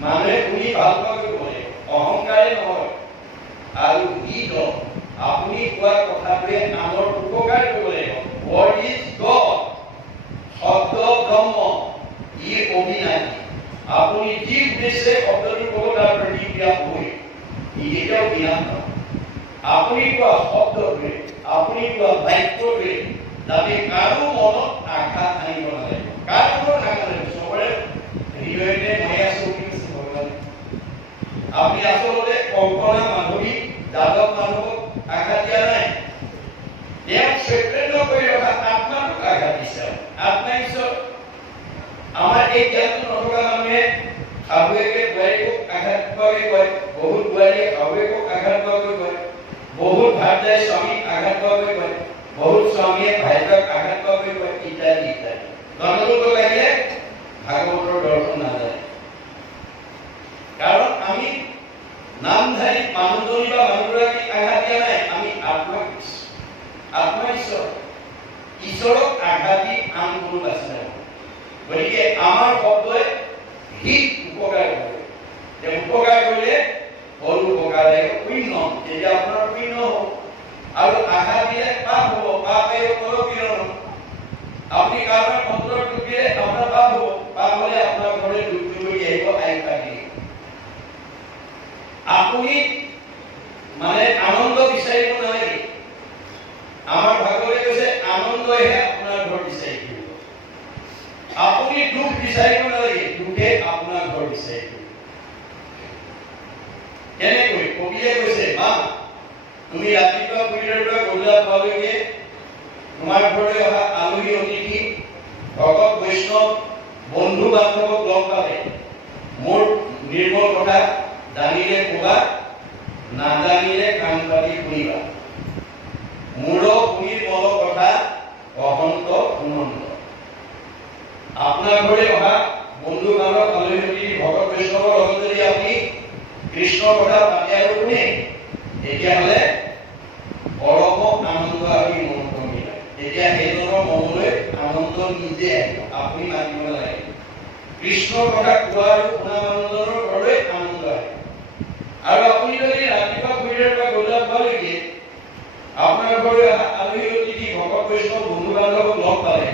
মানুহে শুনি ভাল পোৱাকৈ ক'ব লাগিব, অহংকাৰে নহয়। আৰু হিত, আপুনি কোৱা কথাটোৱে আনৰ উপকাৰ কৰিব লাগিব। What is God? শব্দ ব্ৰহ্ম, ই অবিনাশী। আপুনি যি উদ্দেশ্যে শব্দটো ক'ব তাৰ প্ৰতিক্ৰিয়া হ'বই, ই কেতিয়াও বিনাশ নহয়। আপুনি কোৱা শব্দটোৱে, আপুনি কোৱা বাক্যটোৱে যাতে কাৰো মনত আঘাত আনিব নালাগিব। কাৰ মনত আঘাত আনিব? চবৰে হৃদয়তে মই আছো বুলি কৈছে ভগৱানে। আপুনি আচলতে কল্পনা মাধৱী যাদৱ মানুহক আঘাত দিয়া নাই। তেওঁ চৈতন্য কৰি ৰখা আত্মাটোক আঘাত দিছে। আত্মা ঈশ্বৰ। আমাৰ এই জ্ঞানটো নথকা মানুহে শাহুৱেকে বোৱাৰীকক আঘাত পোৱাকৈ কয়, বহুত বোৱাৰীয়ে শাহুৱেকক আঘাত পোৱাকৈ কয়, বহুত ভাৰ্যাই স্বামীক আঘাত পোৱাকৈ কয়, বহুত স্বামীয়ে ভাইকক আঘাত পোৱাকৈ কয়, ইত্যাদি ইত্যাদি। গণ্ডগোল লাগিলে ভাগৱতৰ দৰ্শন নাজানে। কাৰণ আমি নামধাৰী মানুহজনী বা মানুহগৰাকীক আঘাত দিয়া নাই, আমি আত্মাক দিছোঁ। আত্মা ঈশ্বৰ। ঈশ্বৰক আঘাত দি আন কোনো বাচি নাই। গতিকে আমাৰ শব্দই হিত উপকাৰ কৰে। যে উপকাৰ কৰিলে হ'ল উপকাৰ লাগিব, পুণ্য। তেতিয়া আপোনাৰ পুণ্য হ'ব। আৰু আঘাত দিলে পাপ হ'ব। পাপ এই কিৰণ। আপুনি কাৰোবাৰ শব্দৰ দুখ দিলে আপোনাৰ পাপ হ'ব। পাপ হ'লে আপোনাৰ ঘৰলৈ দুখ কৰি আহিব, আয়ু কাটি। আপুনি মানে আনন্দ বিচাৰিব নালাগে। আমাৰ ভাগৱতে কৈছে আনন্দহে আপোনাৰ ঘৰ বিচাৰি ফুৰিব। আপুনি দুখ বিচাৰিব নালাগে, দুখে আপোনাৰ ঘৰ বিচাৰি ফুৰিব। কেনেকৈ? কবিয়ে কৈছে, মা তুমি ৰাতিপুৱা শুইৰ পৰা গধূলা পোৱালৈকে তোমাৰ ঘৰলৈ অহা আলহী অতিথি, ভকত বৈষ্ণৱ, বন্ধু বান্ধৱক লগ পালে মোৰ নিৰ্মল কথা জানিলে কবা, নাজানিলে কাণ পাতি শুনিবা। মূৰ শুনিৰ মল কথা অহন্ত সুনন্দ। আপোনাৰ ঘৰলৈ অহা বন্ধু বান্ধৱ, আলহী অতিথি, ভকত বৈষ্ণৱৰ লগত যদি আপুনি কৃষ্ণৰ কথা পাতে আৰু শুনে তেতিয়াহ'লে পৰম আনন্দ আমি মন কৰি তেতিয়া সেইজনৰ মনলৈ আনন্দ নিজে আহিব, আপুনি মাতিব লাগে। কৃষ্ণৰ কথা কোৱা আৰু শুনা মানুহজনৰ ঘৰলৈ আনন্দ আহে। আৰু আপুনি যদি ৰাতিপুৱা ঘূৰিৰ পৰা গধূলা পোৱালৈকে আপোনাৰ ঘৰলৈ আলহী অতিথি ভকত বৈষ্ণৱ বন্ধু বান্ধৱক লগ পালে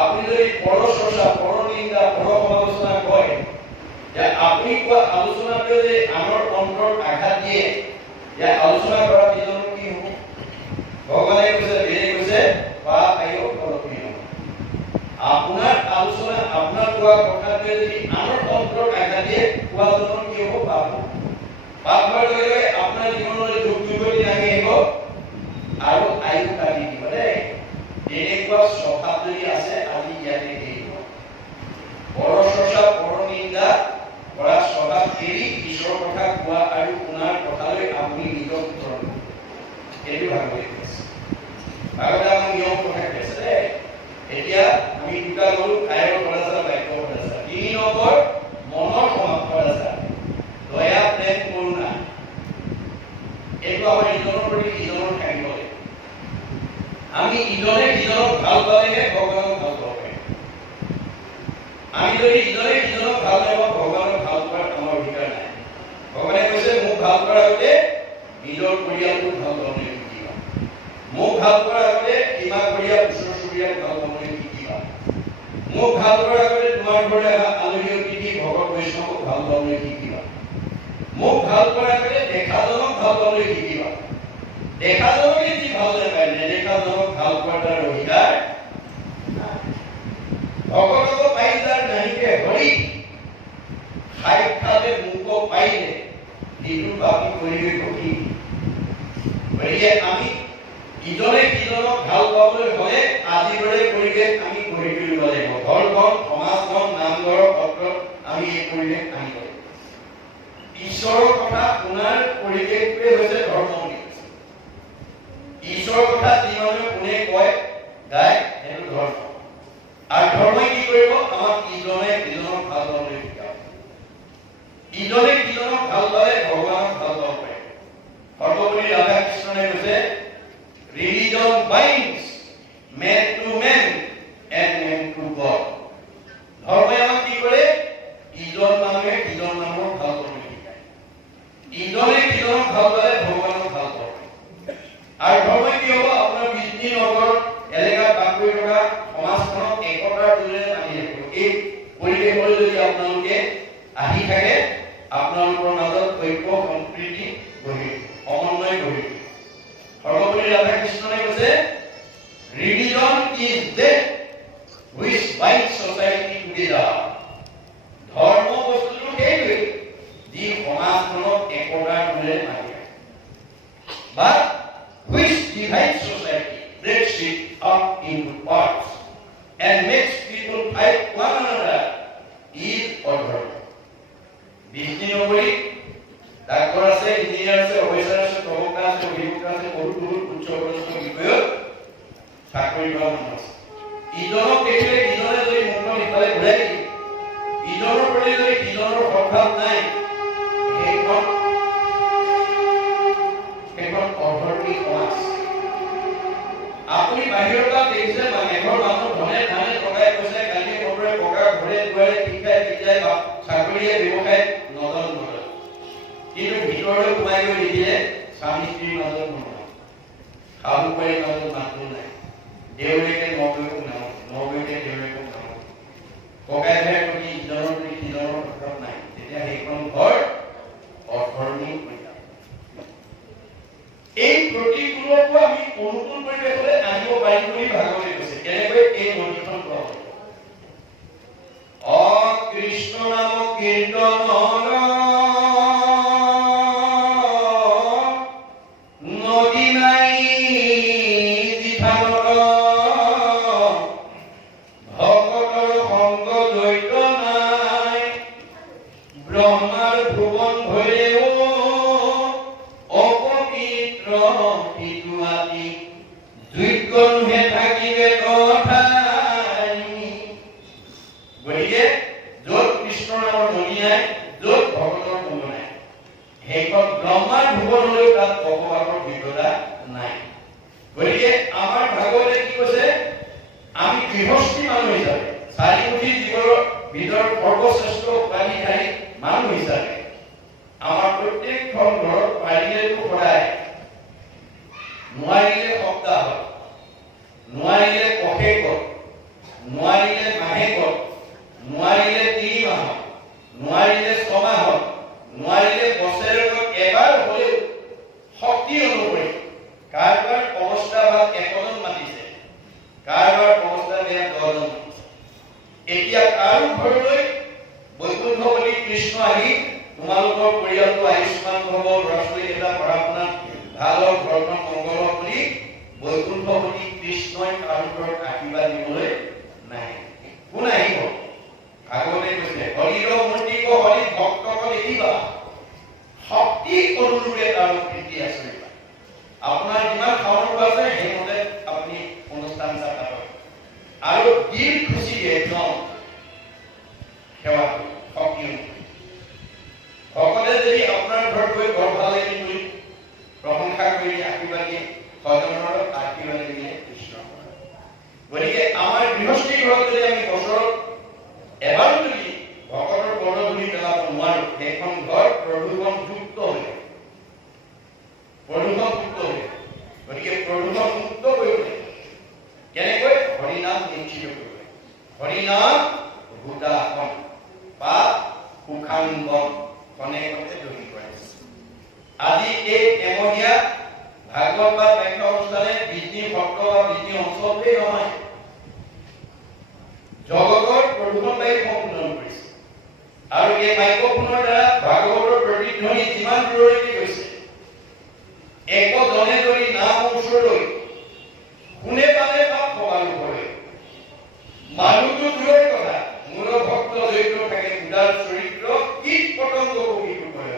আপুনি যদি পৰচৰ্চা পৰনিন্দা পৰ সমালোচনা কয় যে আপুনি কোৱা আলোচনাটোৱে যে আনৰ অন্তৰত আঘাত দিয়ে যে আলোচনা কৰা পিছতো কি হ'ব? ভগৱানে কৈছে বেলে কৈছে পাপ আয়ো ফলপ্ৰিয়। আপোনাৰ আলোচনা আপোনাৰ কোৱা কথাটোৱে যদি আনৰ অন্তৰত আঘাত দিয়ে কোৱাজনৰ কি হ'ব? পাপ হ'ব। পাপ হোৱাৰ লগে লগে আপোনাৰ জীৱনলৈ দুখ বিপত্তি নামি আহিব আৰু আয়ু কাটি দিব দেই। এনেকুৱা স্বভাৱ যদি আছে আজি ইয়াতে এৰিব। পৰচৰ্চা পৰনিন্দা কৰা স্বভাৱ এৰি ঈশ্বৰৰ কথা কোৱা আৰু শুনাৰ কথালৈ আপুনি নিজক উত্তৰণ এইটো ভাগৱতে কৈছে। ভাগৱতে আমাক নিয়ম কথা কৈছে দেই। এতিয়া আমি দুটা গ'লো কায়ৰ পদাচাৰ বাক্য পদাচাৰ। ৩ নম্বৰ মনৰ পদাচাৰ দয়া প্ৰেম কৰোণা। এইটো আমাৰ ইজনৰ প্ৰতি ইজনৰ থাকিব লাগিব। আমি ইজনে সিজনক ভাল পালেহে ভগৱানক ভাল পাব পাৰিম। আমি যদি ইজনে সিজনক ভাল নাপাওঁ ভগৱানক ভাল পোৱাৰ আমাৰ অধিকাৰ নাই। ভগৱানে কৈছে মোক ভাল কৰাৰ আগতে নিজৰ পৰিয়ালটোক ভাল পাবলৈ শিকিবা। মোক ভাল কৰাৰ আগতে সীমা কৰিয়া ওচৰ চুবুৰীয়াক ভাল পাবলৈ শিকিবা। মোক ভাল কৰাৰ আগতে তোমাৰ ঘৰলৈ অহা আলহী অতিথি ভকত বৈষ্ণৱক ভাল পাবলৈ শিকিবা। মোক ভাল কৰাৰ আগতে দেখাজনক ভাল পাবলৈ শিকিবা। দেখাজনকে যি ভাল নাপায় নেদেখাজনক ভাল পোৱাৰ তাৰ অধিকাৰ নাই। ভকতক পাই যাৰ নাহিকে হৰি সাক্ষাতে মোক পাইলে যিটো বাকী কৰিবে ঘটি। গতিকে আমি ইজনে সিজনক ভাল পাবলৈ হ'লে আজিৰ দৰে পৰিৱেশ আমি গঢ়ি তুলিব লাগিব। ঘৰখন সমাজখন নামঘৰৰ সত্ৰত আমি এই পৰিৱেশ আনিব লাগিব। ঈশ্বৰৰ কথা শুনাৰ পৰিৱেশটোৱে হৈছে ধৰ্ম। ঈশ্বৰৰ কথা যি মানুহে শুনে কয় গায় সেইটো ধৰ্ম। আৰু ধৰ্মই কি কৰিব? আমাক ইজনে সিজনক ভাল পাবলৈ শিকাব। ইজনে সিজনক ভাল পালে ভগৱানক ভাল পাব পাৰে। সৰ্বপল্লী ৰাধাকৃষ্ণনে কৈছে religion binds man to man and man to God. ধৰ্মই আমাক কি কৰে? ইজন মানুহে সিজন মানুহক ভাল পাবলৈ শিকায়। ইজনে সিজনক ভাল পালে ভগৱানক ভাল পাব। আৰু ধৰ্মই কি হ'ব? আপোনাৰ বিষ্ণুনগৰ এলেকাত বাস কৰি থকা সমাজখনক একতাৰ দৰে বান্ধি ৰাখিব। এই পৰিৱেশলৈ যদি আপোনালোকে আহি থাকে আপোনালোকৰ মাজত ঐক্য সম্প্ৰীতি গঢ়ি সমন্বয় গঢ়ি। সৰ্বপল্লী ৰাধাকৃষ্ণনে কৈছে religion is that which binds society together. ধৰ্ম বস্তুটো সেইটোৱে যি সমাজখনক একতাৰ দৰে বান্ধি ৰাখে। But which divides society, breaks it up into parts, and makes people fight one another is অধৰ্ম। বিষ্ণুনগৰী ডাক্তৰ আছে, ইঞ্জিনিয়াৰ আছে, অফিচাৰ আছে, প্ৰবক্তা আছে, অভিবক্তা আছে, বহুত বহুত উচ্চপদস্থ বিষয়ত চাকৰি কৰা মানুহ আছে। ইজনক দেখিলে ইজনে যদি মুখখন ইফালে ঘূৰাই দিয়ে, ইজনৰ প্ৰতি যদি ইজনৰ সদ্ভাৱ নাই, সেইখন অধৰ্মী সমাজ। আপুনি বাহিৰৰ পৰা দেখিছে এঘৰ মানুহ ধনে ধানে টকাই পইচাই গাড়ী মটৰে পকা ঘৰে দুৱাৰে শিক্ষাই বিদ্যাই চাকৰিয়ে ব্যৱসায় নজল নজল। কিন্তু ভিতৰলৈ সোমাই গৈ দেখিলে স্বামী স্ত্ৰীৰ মাজত নহয়, শাহু বোৱাৰীৰ মাজত মাতবোল নাই, দেউৰীকে নবৌয়েকক নামাতে, নবৌয়েকে দেউৰীকক নামাতে, ককাই ভাইৰ প্ৰতি ইজনৰ প্ৰতি সিজনৰ সদ্ভাৱ নাই, তেতিয়া সেইখন ঘৰ অধৰ্মী হৈ যায়। এই প্ৰতিকূলকো আমি অনুকূল পৰিৱেশলৈ আনিব পাৰিম বুলি ভাগৱতে কৈছে। কেনেকৈ? এই নদীখন কোৱা হ'ব। কৃষ্ণ নাম কীৰ্তন নদী নাই যিথানত ভকতৰ সংগ দ্বৈত নাই ব্ৰহ্মাৰ ভুৱন ভৈৰেও অপবিত্ৰ পিতুৱাতি যোগ্যহে থাকিবে কথাই। গতিকে য'ত কৃষ্ণ নামৰ নদী নাই সেইখন ব্ৰহ্মাৰ ভুৱনলৈও তাত বসবাসৰ যোগ্যতা নাই। গতিকে আমাৰ ভাগৱতে কি কৈছে, আমি গৃহস্থী মানুহ হিচাপে, চাৰিমুখী জীৱৰ ভিতৰত সৰ্বশ্ৰেষ্ঠ উপাধিধাৰী মানুহ হিচাপে আমাৰ প্ৰত্যেকখন ঘৰত পাৰিলেতো সদায়, নোৱাৰিলে সপ্তাহত, নোৱাৰিলে পষেকত, নোৱাৰিলে মাহেকত, নোৱাৰিলে 3 মাহত, নোৱাৰিলে 6 মাহত, নোৱাৰিলে বছৰেকত এবাৰ হ'লেও শক্তি অনুসৰি কাৰোবাৰ অৱস্থা ভাল 1জন মাতিছে, কাৰোবাৰ অৱস্থা বেয়া 10জন মাতিছে। এতিয়া কাৰো ঘৰলৈ বৈকুণ্ঠপতি কৃষ্ণ আহি তোমালোকৰ পৰিয়ালটো আয়ুষ্মান হ'ব, ল'ৰা-ছোৱালী এটা পঢ়া শুনা ভাল হওক, ঘৰখন মংগল হওক বুলি বৈকুণ্ঠপতি কৃষ্ণই কাৰো ঘৰত আশীৰ্বাদ দিবলৈ নাহে। কোন আহিব? ভাগৱতে কৈছে হৰিৰ মূৰ্তিক হৰি ভক্তক দেখিবা, শক্তি অনুৰূপে তাৰ কৃতি আচৰিবা। আপোনাৰ যিমান সামৰ্থ্য আছে সেইমতে আপুনি অনুষ্ঠান পাতক আৰু দিল খুচিৰে একদম সেৱা শক্তি ভকতে যদি আপোনাৰ ঘৰত গৈ বৰ ভাল লাগি বুলি প্ৰশংসা কৰি আশীৰ্বাদ দিয়ে, সজনৰ আশীৰ্বাদ দিলে কৃষ্ণ। গতিকে আমাৰ গৃহস্থী ঘৰত যদি আমি বছৰত এবাৰ যদি ভকতৰ বৰধুনি পেলাব নোৱাৰো, সেইখন ঘৰ প্ৰদূষণযুক্ত হৈ প্ৰদূষণমুক্ত হৈ। গতিকে প্ৰদূষণমুক্ত কৰিবলৈ কেনেকৈ? হৰিনাম নিশ্চিত কৰিব। হৰিনাম ভূতাসন বা সুখাংগম কনে কনে দহি কৰাইছে। আজি এই এমহীয়া ভাগৱত বা ব্যাখ্যা অনুষ্ঠানে বিষ্ণু ভক্ত বা বিষ্ণু অঞ্চলতেই নহয়, জগতৰ প্ৰদূষণবায়ু সম্পূৰ্ণ কৰিছে। আৰু এই মাইক্ৰফোনৰ দ্বাৰা ভাগৱতৰ প্ৰতিধ্বনি যিমান দূৰলৈকে গৈছে, একজনে যদি নাম ওচৰলৈ কোনে পালে বা সবালো কৰে, মানুহটো দূৰৰ কথা, মূল ভক্ত জড়িত থাকে, উদাৰ চৰিত্ৰ, কীট পতংগ পবিত্ৰ কৰে।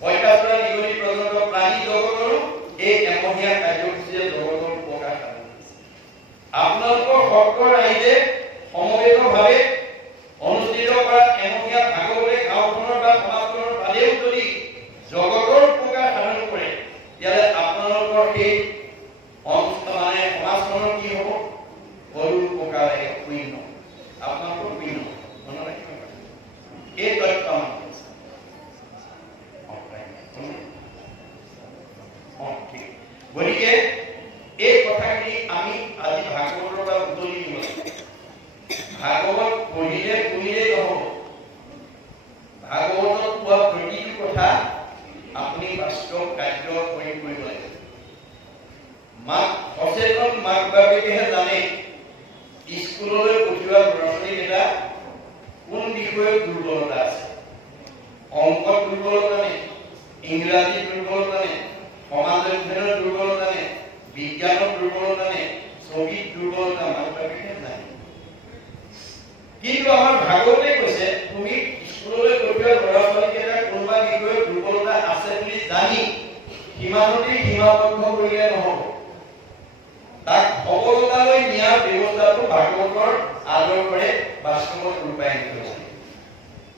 পঁইতাচোৰা নিগনি পৰ্যন্ত প্ৰাণী জগতৰো এই এমহীয়া কাৰ্যসূচীয়ে জগতৰ উপকাৰ সাধন কৰিছে। আপোনালোকৰ ভক্ত ৰাইজে সমবেতভাৱে অনুষ্ঠিত কৰা এমহীয়া ভাগৱতে গাঁওখনৰ বা সমাজখনৰ বাদেও যদি জগতৰ উপকাৰ সাধন কৰে, তেতিয়াহ'লে আপোনালোকৰ সেই মানে সমাজখনৰ কি হ'ব? সৰু উপকাৰ শূন্য, আপোনালোকৰ শূন্য। মনত ৰাখিব এই তথ্য আমাৰ গতিকে এই কথাখিনি আমি আজি ভাগৱতৰ পৰা বুটলি দিব লাগিব। ভাগৱত পঢ়িলে শুনিলেই নহ'ব, ভাগৱতত কোৱা প্ৰতিটো কথা আপুনি বাস্তৱ কাৰ্য কৰি কৰিব লাগিব। সচেতন মাক বাপেকেহে জানে স্কুললৈ পঠিওৱা ল'ৰা-ছোৱালীকেইটা কোন বিষয়ত দুৰ্বলতা আছে। অংকত দুৰ্বলতা নে, ইংৰাজীত দুৰ্বলতা নে, সমাজ অধ্যয়নৰ দুৰ্বলতা নে, বিজ্ঞানৰ দুৰ্বলতা নে, ছবিত দুৰ্বলতা, মাক বাপেকেহে জানে। কিন্তু আমাৰ ভাগৱতে কৈছে তুমি স্কুললৈ পঠিওৱা ল'ৰা-ছোৱালীকেইটাৰ কোনোবা বিষয়ত দুৰ্বলতা আছে বুলি জানি সীমানতেই সীমাবদ্ধ কৰিলে নহ'ব। তাক সবলতালৈ নিয়াৰ ব্যৱস্থাটো ভাগৱতৰ আদৰ্শৰে বাস্তৱত ৰূপায়িত হৈছে।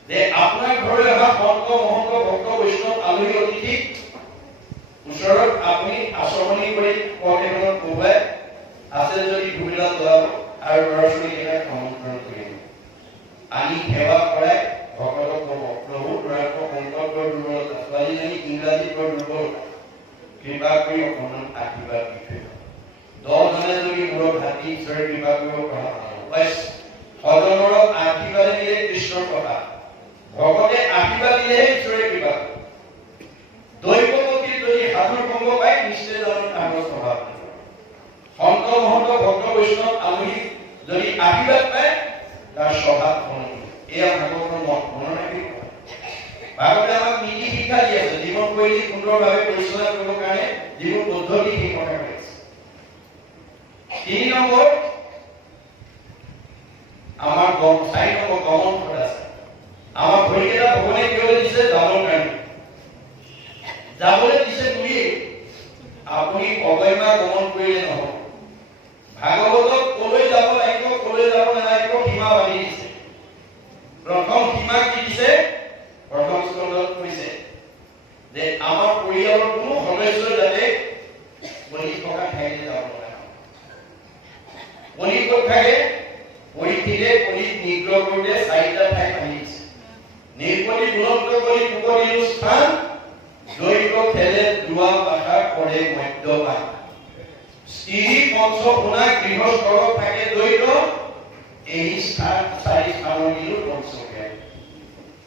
যে আপোনাৰ ঘৰলৈ অহা সন্ত মহন্ত ভক্ত বৈষ্ণৱ আলহী অতিথিক ওচৰত আপুনি আচৰণি কৰি পথেখনত বহুৱাই আছে যদি সুবিধা লোৱাব আৰু ল'ৰা-ছোৱালীকেইটাক আমন্ত্ৰণ কৰিব। আনি সেৱা কৰাই ভকতক ক'ব, প্ৰভু ল'ৰাটোৰ অংকত বৰ দুৰ্বলতা, ছোৱালীজনী ইংৰাজীত বৰ দুৰ্বলতা, কৃপা কৰি অকণমান আশীৰ্বাদ দি থৈ 10জনে যদি মূৰত হাতী ঈশ্বৰে কৃপা কৰিব পৰা সজনৰ আশীৰ্বাদ দিলে কৃষ্ণৰ কথা, ভকতে আশীৰ্বাদ দিলেহে ঈশ্বৰে কৃপা কৰিব। দৈৱপতিৰ যদি সাধুৰ সংগ পায় নিশ্চয় জানো তাহাঁতৰ স্বভাৱ। সন্ত মহন্ত ভক্ত বৈষ্ণৱ আলহী যদি আশীৰ্বাদ পায় তাৰ স্বভাৱ সলনি। এয়া ভাগৱতৰ মত, মনত ৰাখিব। ভাগৱতে আমাক নীতি শিক্ষা দি আছে, জীৱন শৈলী সুন্দৰভাৱে পৰিচালনা কৰিবৰ কাৰণে যিবোৰ পদ্ধতি সেই কথা কৈ আছে। 3 নম্বৰ আমাৰ 4 নম্বৰ গমন পথ আছে। আমাৰ ভৰিকেইটা ভগৱানে কিয় দিছে? যাবৰ কাৰণে। যাবলৈ দিছে বুলি আপুনি অবৈমা গমন কৰিলে নহ'ব। ভাগৱতত কলৈ যাব লাগিব, কলৈ যাব নালাগিব সীমা বান্ধি দিছে। প্ৰথম সীমা কি দিছে? প্ৰথম স্কন্ধত কৈছে যে আমাৰ পৰিয়ালৰ কোনো সদস্য যাতে বলি থকা ঠাইলৈ যাব নোৱাৰে। বলি ক'ত থাকে? পৰীক্ষিতে বলি নিগ্ৰহ কৰোঁতে 4টা ঠাই পানী দিছে। নিৰ্পলি গুণত্ব বলি কুকৰিলো স্থান, জৈৱ খেলে জুৱা পাশা কৰে মদ্যপান। স্ত্ৰী পঞ্চপোনা গৃহস্থলত থাকে দ্বৈত, এই স্থান 4 স্থানৰ দিলো পঞ্চকে।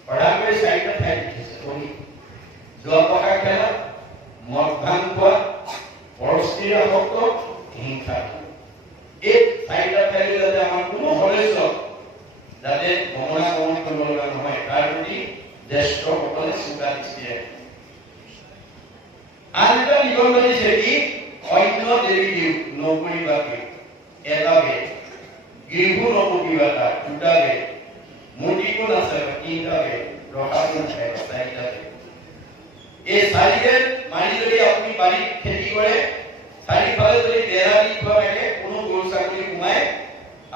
প্ৰধানকৈ 4টা ঠাই দিছে। বলি জুৱা পাশা খেলা, মদ ভাং খোৱা, পৰস্ত্ৰীৰ আসক্ত, হিংসা। এই 4টা ঠাইলৈ যাতে আমাৰ কোনো সদস্য যাতে গমনাগমন কৰিব লগা নহয়, তাৰ প্ৰতি জ্যেষ্ঠসকলে চোকা দৃষ্টিৰে। আন এটা নিবন্ধ দিছে কি? অন্য দেৱী দেউ নকৰিবাকে, এটা বে গৃহু নপকিবা তাক, 2টা বে মূৰ্তিকো নাচাবা, 3টা বে ৰখাব নাথাকে, 4টা বে। এই 4 বেদ মানি যদি আপুনি বাৰীত খেতি কৰে, 4ফালে যদি বেৰা দি থোৱা থাকে, কোনো গৰু ছাগলী সোমাই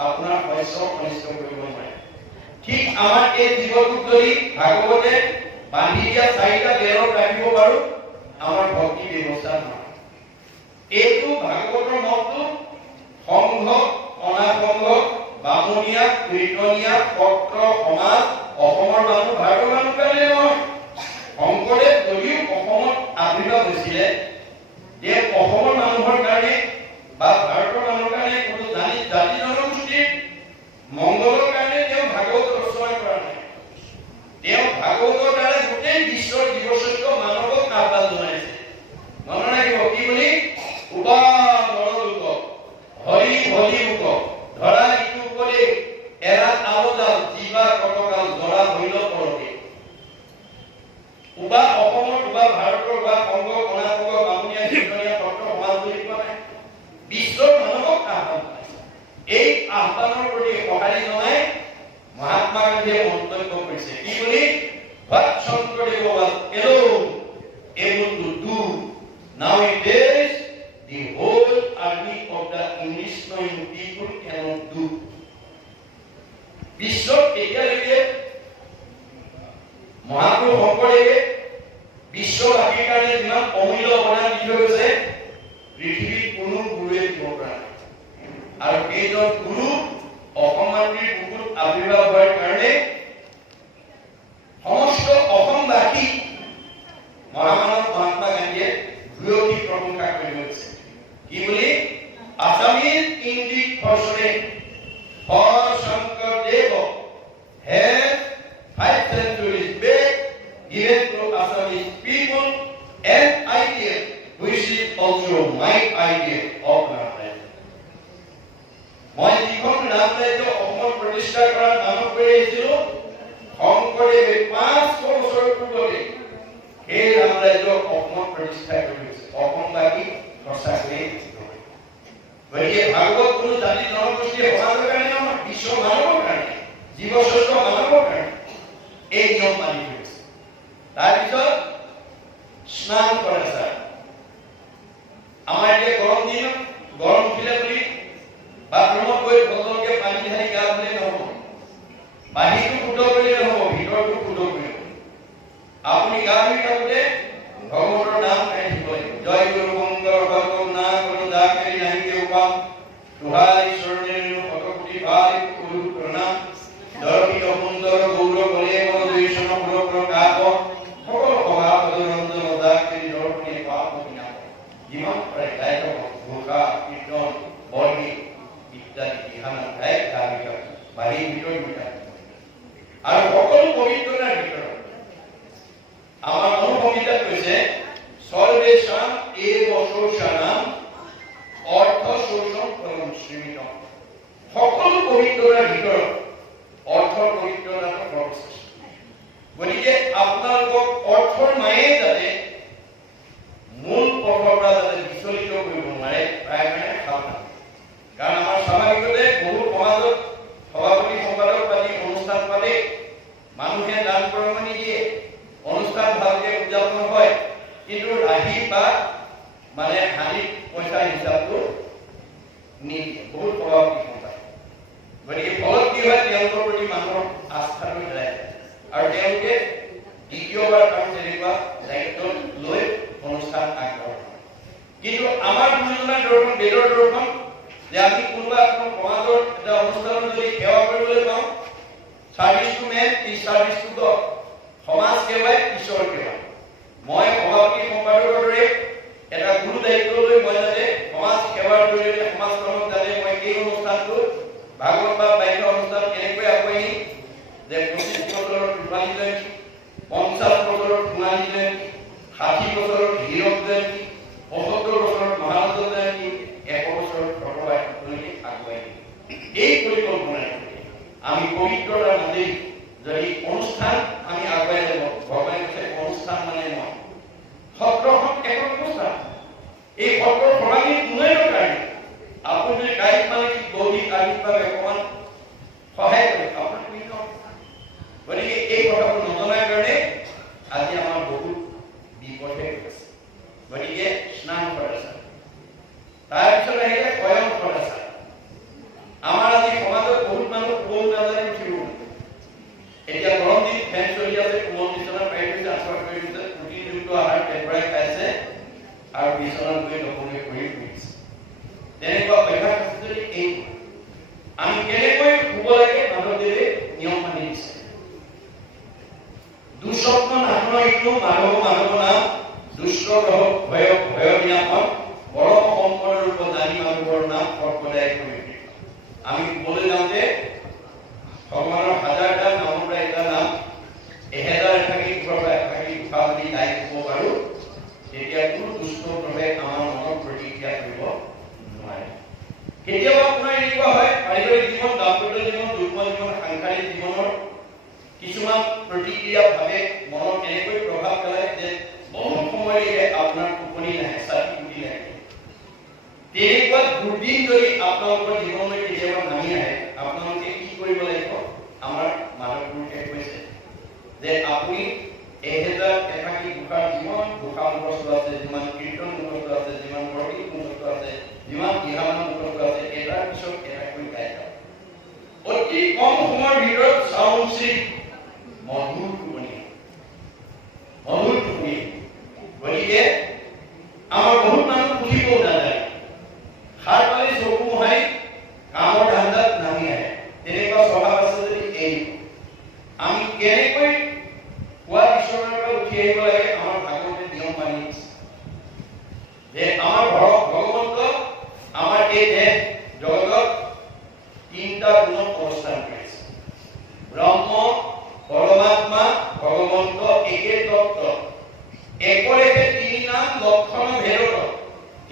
আপোনাৰ শস্য অনিষ্ট কৰিব নোৱাৰে। ঠিক আমাৰ এই জীৱটোক যদি ভাগৱতে বান্ধি দিয়া 4টা বেৰত ৰাখিব পাৰো, আমাৰ ভক্তি ব্যৱস্থা নহয়। এইটো ভাগৱতৰ মতটো সংঘ, অনাসংঘ, বামুণীয়া, কীৰ্তনীয়া, সত্ৰ, সমাজ, অসমৰ মানুহ, ভাৰতৰ মানুহ কাৰণে নহয়। শংকৰদেৱ যদিও অসমত আৱিৰ্ভাৱ হৈছিলে, যে অসমৰ মানুহৰ কাৰণে বা ভাৰতৰ মানুহৰ কাৰণে কোনো জাতি জনগোষ্ঠীৰ মংগলৰ কাৰণে তেওঁ ভাগৱত ৰচনা কৰা নাই। তেওঁ ভাগৱতৰ দ্বাৰা গোটেই বিশ্বৰ জীৱশ্ৰেষ্ঠ মানৱক আহ্বান জনাইছে। মনত ৰাখিব কি বুলি? উবা নৰলোক হৰি হৰি লোক ধৰা ইটো উপদেশ এৰা আৱদাল জীৱা কটকাল ধৰা হইল পৰকে। উবা অসমৰ, উবা ভাৰতৰ, উবা সংঘ, অনাসংঘ, বামুণীয়া, কীৰ্তনীয়া, সত্ৰ, সমাজ বুলি কোৱা নাই, বিশ্বৰ মানৱক আহ্বান জনাইছে। এই আহ্বানৰ প্ৰতি সঁহাৰি জনাই মহাত্মা গান্ধীয়ে মন্তব্য কৰিছে কি বুলি? What Shankardev was alone able to do, nowadays the whole army of the English knowing people cannot do. বিশ্বত এতিয়ালৈকে মহাপুৰুষ শংকৰদেৱে বিশ্ববাসীৰ কাৰণে যিমান অমূল্য অৱদান দি থৈ গৈছে, পৃথিৱীত কোনো গুৰুৱে দিব পৰা নাই। আৰু এইজন গুৰু অসম মাতৃৰ বুকুত আৱিৰ্ভাৱ হোৱাৰ কাৰণে সমস্ত অসমবাসী মহামানৱ মহাত্মা গান্ধীয়ে ভূয়সী প্ৰশংসা কৰি গৈছে কি বুলি? Assamese indeed fortunate, for Shankardev has 5 centuries back given to Assamese people an idea which is also my idea of Narayan. মই যিখন নাম ৰাজ্য অসমত প্ৰতিষ্ঠা কৰাৰ নামত কৰি আহিছিলো, শংকৰদেৱে 500 বছৰ পূৰ্বতে এই নাম ৰাজ্য অসমত প্ৰতিষ্ঠা কৰিছে। অসমবাসী সঁচাকৈয়ে গতিকে ভাগৱত কোনো জাতি জনগোষ্ঠীৰ সমাজৰ কাৰণে নহয়, বিশ্ব মানৱৰ কাৰণে, জীৱশ্ৰেষ্ঠ মানৱৰ কাৰণে এই নিয়ম মানি কৰিছে। তাৰপিছত স্নান কৰে। ছাৰ আমাৰ এতিয়া গৰম দিন, গৰম উঠিলে বুলি বাথৰুমত গৈ বটলকে পানী ঢালি গা ধুলে নহব, বাহিৰটো শুদ্ধ কৰিলে নহব, ভিতৰটো শুদ্ধ কৰিব। আপুনি গা ধুই থাকোঁতে ভগৱতৰ নাম গাই থাকিব লাগিব। জয় গুৰু শংকৰ ভগৱনা গুৰু দাসেৰি নাহিকে উপাম তোহাই চৰণেৰ শতকোটি ভাই গুৰু প্ৰণাম দৰ্শিত সুন্দৰ গৌৰৱ বলে মনোদৈশন প্ৰকাশ সকলো সভাপতি ৰঞ্জন দাসেৰি দৰ্শনী পাপ বিনাশ। যিমান পাৰে গাই থাকক, ঘোষা, কীৰ্তন, বৰগীত ইত্যাদি দিহান গাই গাবি থাকক, বাহিৰ ভিতৰ ভিতৰ আৰু সকলো পবিত্ৰতাৰ ভিতৰত আমাৰ অনুসংগীতাত কৈছে সৰ্বেশাম এব শোষণাম অৰ্থ শোষণ পৰম শ্ৰীমিতম। সকলো পবিত্ৰতাৰ ভিতৰত অৰ্থৰ পবিত্ৰতাটো সৰ্বশ্ৰেষ্ঠ। গতিকে আপোনালোকক অৰ্থৰ মায়ে যাতে মূল পথৰ পৰা যাতে বিচলিত কৰিব নোৱাৰে, প্ৰায় মানে সাৱধান। কাৰণ আমাৰ স্বাভাৱিকতে বহু সমাজত সভাপতি সম্পাদক পাতি অনুষ্ঠান পাতি মানুহে দান বৰঙণি দিয়ে, অনুষ্ঠান ভালকে উদযাপন হয়, কিন্তু ৰাহি বা মানে হানি পইচা হিচাপটো নিদিয়ে বহুত সভাপতি সম্পাদক। গতিকে ফলত কি হয়, তেওঁলোকৰ প্ৰতি মানুহৰ আস্থাটো হেৰাই যায় আৰু তেওঁলোকে দ্বিতীয়বাৰ আৰু তেনেকুৱা দায়িত্ব লৈ অনুষ্ঠান আগবঢ়ায়। কিন্তু আমাৰ গুৰুজনাৰ দৰ্শন, বেদৰ দৰ্শন যে আমি কোনোবা এখন সমাজৰ এটা অনুষ্ঠানত যদি সেৱা কৰিবলৈ পাওঁ, service to man is service to God. সমাজ সেৱাই ঈশ্বৰৰ সেৱা। মই সভাপতি সম্পাদকৰ দৰে এটা গুৰু দায়িত্ব লৈ মই যাতে সমাজ সেৱাৰ জৰিয়তে সমাজখনক যাতে মই এই অনুষ্ঠানটো ভাগৱত বা বাক্য অনুষ্ঠান কেনেকৈ আগুৱাই নিম, যে 25 বছৰৰ টোপালী জয়ন্তী, 50 বছৰৰ সোণালী জয়ন্তী, 60 বছৰৰ হীৰক জয়ন্তী, 75 বছৰৰ মহাৰাজ জয়ন্তী, 100 বছৰৰ সৰ্ববাহিনী আগুৱাই নিম। এই পৰিকল্পনাৰে আমি পবিত্ৰতাৰ মাজেদি যদি অনুষ্ঠান আমি আগুৱাই যাব, ভগৱানে কৈছে অনুষ্ঠান মানে মই। সত্ৰখন এখন অনুষ্ঠান। এই সত্ৰৰ প্ৰণালী উন্নয়নৰ কাৰণে আপুনি যদি গাড়ীত মানসিক বৌদ্ধিক আৰ্থিকভাৱে অকণমান সহায় কৰে, আপোনাৰ গতিকে এই কথাবোৰ নজনাৰ কাৰণে আজি আমাৰ বহুত বিপদে গৈছে। গতিকে স্নান কৰাইছে, তাৰপিছত আহিলে স্বয়ং কৰাইছে। আমাৰ আজি সমাজত বহুত মানুহ কোন নাজানে উঠিব। এতিয়া গৰম দিন ফেন চলি আছে, কোমল বিচনা পাৰি দিছে, আঁঠুৱা কৰি দিছে, প্ৰটিনযুক্ত আহাৰ টেম্পাৰাই খাইছে আৰু বিচনাত গৈ নকমে কৰি ফুৰিছে। তেনেকুৱা অভ্যাস আছে যদি এই আমি কেনেকৈ শুব লাগে মাধৱদেৱে নিয়ম মানি দিছে। দুঃস্বপ্ন নাশন ইটো মাধৱ মাধৱ নাম, দুষ্ট গ্ৰহ ভয় ভয় বিনাশন, পৰম সম্পদ ৰূপ জানি মাধৱৰ নাম সৰ্বদাই কৰি। আমি শুবলৈ যাওঁতে ভগৱানৰ হাজাৰটা নামৰ পৰা এটা নাম 1000 এঠাকি পৰা এঠাকি উশাহ যদি গাই শুব পাৰোঁ, তেতিয়া কোনো দুষ্ট গ্ৰহে আমাৰ মনত প্ৰতিক্ৰিয়া কৰিব নোৱাৰে। কেতিয়াবা আপোনাৰ এনেকুৱা হয়, পাৰিবাৰিক জীৱন, দাম্পত্য জীৱন, যুগ্ম জীৱন, সাংসাৰিক জীৱনৰ কিছুমান প্ৰতিক্ৰিয়া ভাৱে মনত এনেকৈ প্ৰভাৱ পেলায় যে বহু সময়লৈকে আপোনাৰ টোপনি নাহে, চাতি ফুটি নাহে। তেনেকুৱা দুৰ্দিন যদি আপোনালোকৰ জীৱনলৈ কেতিয়াবা নামি আহে, আপোনালোকে কি কৰিব লাগিব? আমাৰ মাধৱ গুৰুৱে কৈছে যে আপুনি 1000 এঠাকি ঘোষাৰ যিমান ঘোষা মুখস্থ আছে, যিমান কীৰ্তন মুখস্থ আছে, যিমান বৰগীত মুখস্থ আছে, যিমান দিহানাম মুখস্থ আছে, এটাৰ পিছত এটাকৈ গাই যাওক। অতি কম সময়ৰ ভিতৰত চাউণ্ড শ্ৰী মধুৰ টোপনি, মধুৰ টোপনি। গতিকে আমাৰ বহুত মানুহ বুজিবও নাজানে, সাৰ পালে চকু মোহাই কামৰ ধান্দাত নামি আহে। তেনেকুৱা স্বভাৱ আছে যদি এই আমি কেনেকৈ পুৱা বিচনাৰ পৰা উঠি আহিব লাগে, আমাৰ ভাগৱতে নিয়ম মানি দিছে যে আমাৰ ভগৱন্ত আমাৰ এই দেহ জগতত 3টা গুণত অৱস্থান কৰিছে। ব্ৰহ্ম, পৰমাত্মা, ভগৱন্ত একে তত্ত্ব, একৰেকে 3 নাম লক্ষণ ভেদত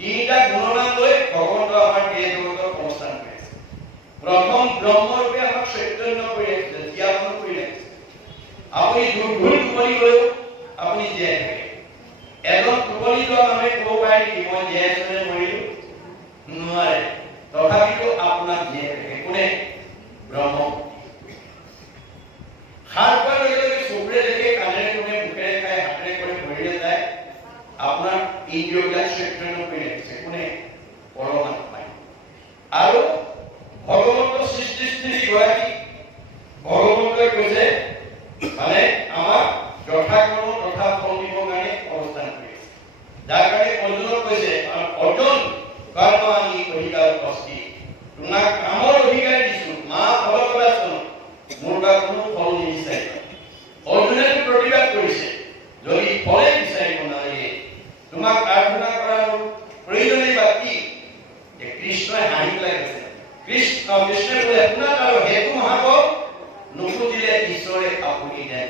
3টা গুণনাম লৈ ভগৱন্ত আমাৰ দেহ জগতত অৱস্থান কৰিছে। প্ৰথম ব্ৰহ্মৰূপে আমাক চৈতন্য কৰি ৰাখিছে, জ্ঞাপন কৰি ৰাখিছে। আপুনি দুৰ্ঘূল টোপনি গলেও আপুনি জীয়াই থাকে। এজন টোপনি যোৱা মানুহে ক'ব পাৰে নেকি মই জীয়াই আছো নে মৰিলো? নোৱাৰে। তথাপিতো আপোনাক জীয়াই থাকে কোনে? ব্ৰহ্ম। সাৰ পোৱাৰ লগে লগে চকুৰে দেখে, কাণেৰে শুনে, মুখেৰে খায়, হাতেৰে কৰে, ভৰিৰে যায়, আপোনাৰ ইন্দ্ৰিয়বিলাক চৈতন্য কৰি ৰাখিছে কোনে? পৰমাত্মাই। আৰু ভগৱন্ত সৃষ্টি গৰাকী ভগৱন্তই কৈছে মানে আমাক যথাকৰ্ম তথা ফল দিবৰ কাৰণে অৱস্থান কৰিছে। যাৰ কাৰণে অৰ্জুনক কৈছে অৰ্জুন কৰ্ম আমি অধিকাৰ অস্তি, তোমাক কামৰ অধিকাৰ দিছো, মা ফলপ্ৰদাচন, মোৰ বা কোনো ফল নিবিচাৰিব। অৰ্জুনে প্ৰতিবাদ কৰিছে যদি ফলে বিচাৰিব নালাগে তোমাক প্ৰাৰ্থনা কৰাৰ প্ৰয়োজনেই বা কি? কৃষ্ণই হাঁহি পেলাই কৈছে, কৃষ্ণই বোলে আপোনাক আৰু হেতু মহাদেৱ নুখুজিলে ঈশ্বৰে আপুনি হে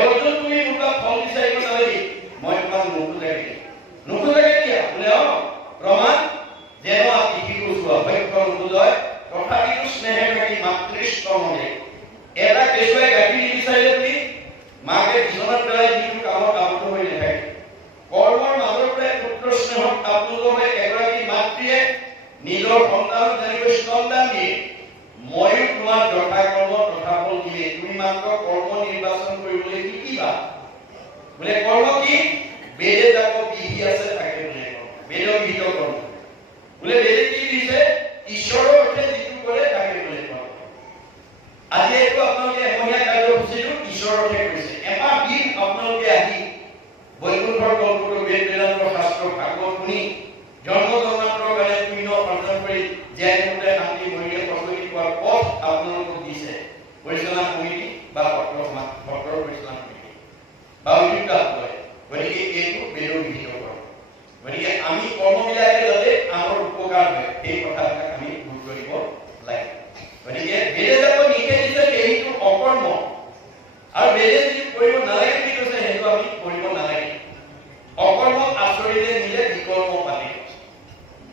অৰ্জুন তুমি মোক ফল বিচাৰিব নালাগে, মই তোমাক নুখুজাকে দিম। নুখুজাকে দিয়া বোলে প্ৰমাণ যেন শিশু চোৱা ভক্ষ নুবুজয় তথাপিতো স্নেহে থাকি মাতৃষ্কমে। এটা কেঁচুৱাই গাখীৰ নিবিচাৰিলে বুলি মাকে বিচনাত পেলাই যিটো কামত আবদ্ধ হৈ নাথাকে। কৰ্মৰ মাজৰ পৰাই পুত্ৰ স্নেহত আপ্লুত হৈ এগৰাকী মাতৃয়ে নিজৰ সন্তানক যেনেকৈ স্তনদান দিয়ে, ময়ো তোমাক যথা কৰ্ম তথা ফল দিয়ে, তুমি মাত্ৰ কৰ্ম নিৰ্বাচন কৰিবলৈ শিকিবা। বোলে কৰ্ম কি? বেদে যাব বিধি আছে তাকে বোলে বেদ বিহিত কৰ্ম। বোলে বেদে কি দিছে? ঈশ্বৰৰ অৰ্থে যিটো কৰে তাকে বোলে কৰ্ম। আজি এইটো আপোনালোকে এমহীয়া কাৰ্যসূচীটো ঈশ্বৰৰ অৰ্থে কৰিছে। এমাহ আমি কৰিব নালাগে। অকৰ্ম আচৰিলে মিলে বিকৰ্ম পাতে।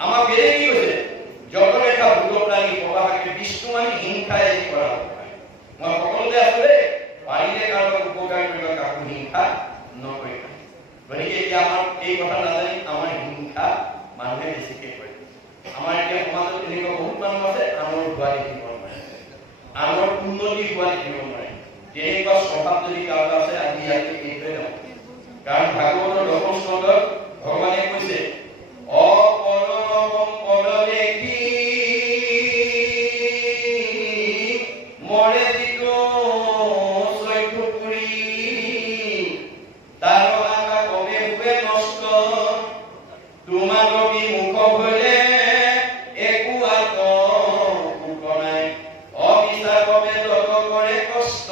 আমাৰ বেলেগ কি হৈছে যত দেখা ভূত প্ৰাণী প্ৰবাহকে বিষ্ণু মানি হিংসাই কৰা মই সকলোতে আছো দেই পাৰিলে কাৰোবাক উপকাৰ কৰিব কাকো হিংসা নকৰিব। গতিকে এতিয়া আমাৰ এই কথা নাজানি আমাৰ হিংসা মানুহে বেছিকে কৰে। আমাৰ এতিয়া সমাজত এনেকুৱা বহুত মানুহ আছে আনৰ হোৱা দেখিব নোৱাৰে, আনৰ উন্নতি হোৱা দেখিব নোৱাৰে। তেনেকুৱা স্বভাৱ যদি কাৰোবাৰ আছে আজি ইয়াতে এইটোৱে নহয়। কাৰণ ভাগৱতৰ দশম স্কন্ধত ভগৱানে কৈছে অপৰম পদ দেখি মৰে যিটো চৈধ্য পুৰি তাৰ আশা কবে হুৱে নষ্ট তোমালোক মুখ ভলে একো আত নাই অবিচাৰ কবে তত কৰে কষ্ট।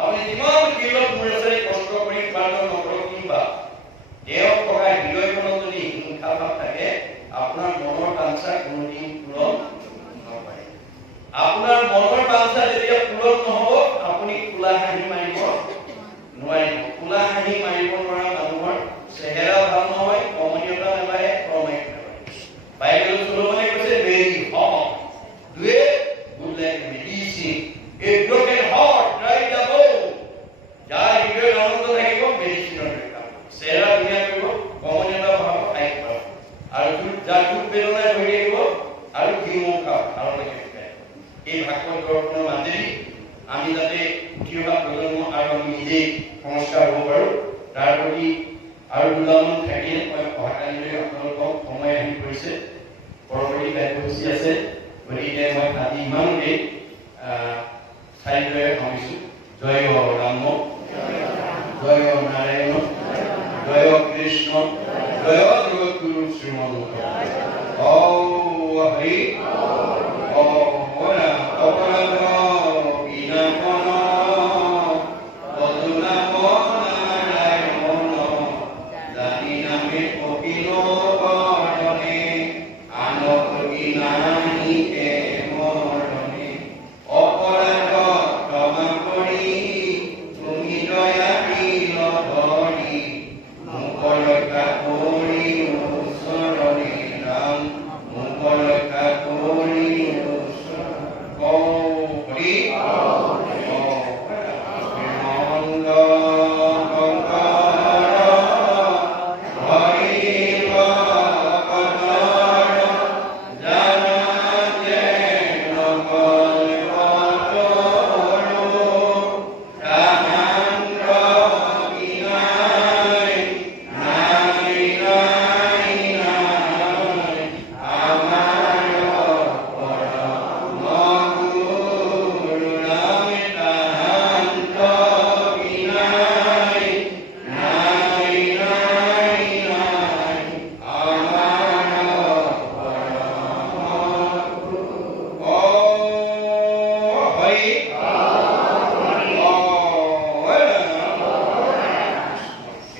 আপুনি যিমান কিলত মূৰে কষ্ট কৰি উপাৰ্জন নকৰক কিবা তেওঁক থকা হৃদয়খনত যদি হিংসা ভাৱ থাকে আপোনাৰ মনৰ বাঞ্ছা কোনোদিন পূৰণ নহয়। আপোনাৰ মনৰ বাঞ্ছা যেতিয়া পূৰণ নহব আপুনি খোলা হাঁহি মাৰিব নোৱাৰিব। খোলা হাঁহি মাৰিব নোৱাৰা মানুহৰ চেহেৰা ভাল নহয়, কমনীয়তা নাবাঢ়ে, ক্ৰমে বাইবেল চলোৱানে কৈছে very hot do it good like medicine A broken heart try the bone. যাৰ হৃদয়ত আনন্দ থাকিব মেডিচিনৰ দৰকাৰ, চেহেৰা ধুনীয়া কৰিব, কমনীয়তা বঢ়াব, খাই খুৱাব। আৰু যাৰ দুখ বেদনাই ভৰি থাকিব আৰু ঘিউ খাব আৰু এই ভাগৱত দৰ্শনৰ মাজেদি আমি যাতে উঠি অহা প্ৰজন্ম আৰু আমি নিজেই সংস্কাৰ হ'ব পাৰোঁ তাৰ প্ৰতি আৰু দুলামন থাকিলে মই অহাকালিলৈ আপোনালোকক সময় আহি পৰিছে, পৰৱৰ্তী কাৰ্যসূচী আছে। গতিকে মই আজি ইমানতে চাৰিদৰে সামৰিছোঁ। জয় ৰাম, জয় নাৰায়ণ, জয় কৃষ্ণ, জয় জগদ্গুৰু শ্ৰীমন্ত। হৰি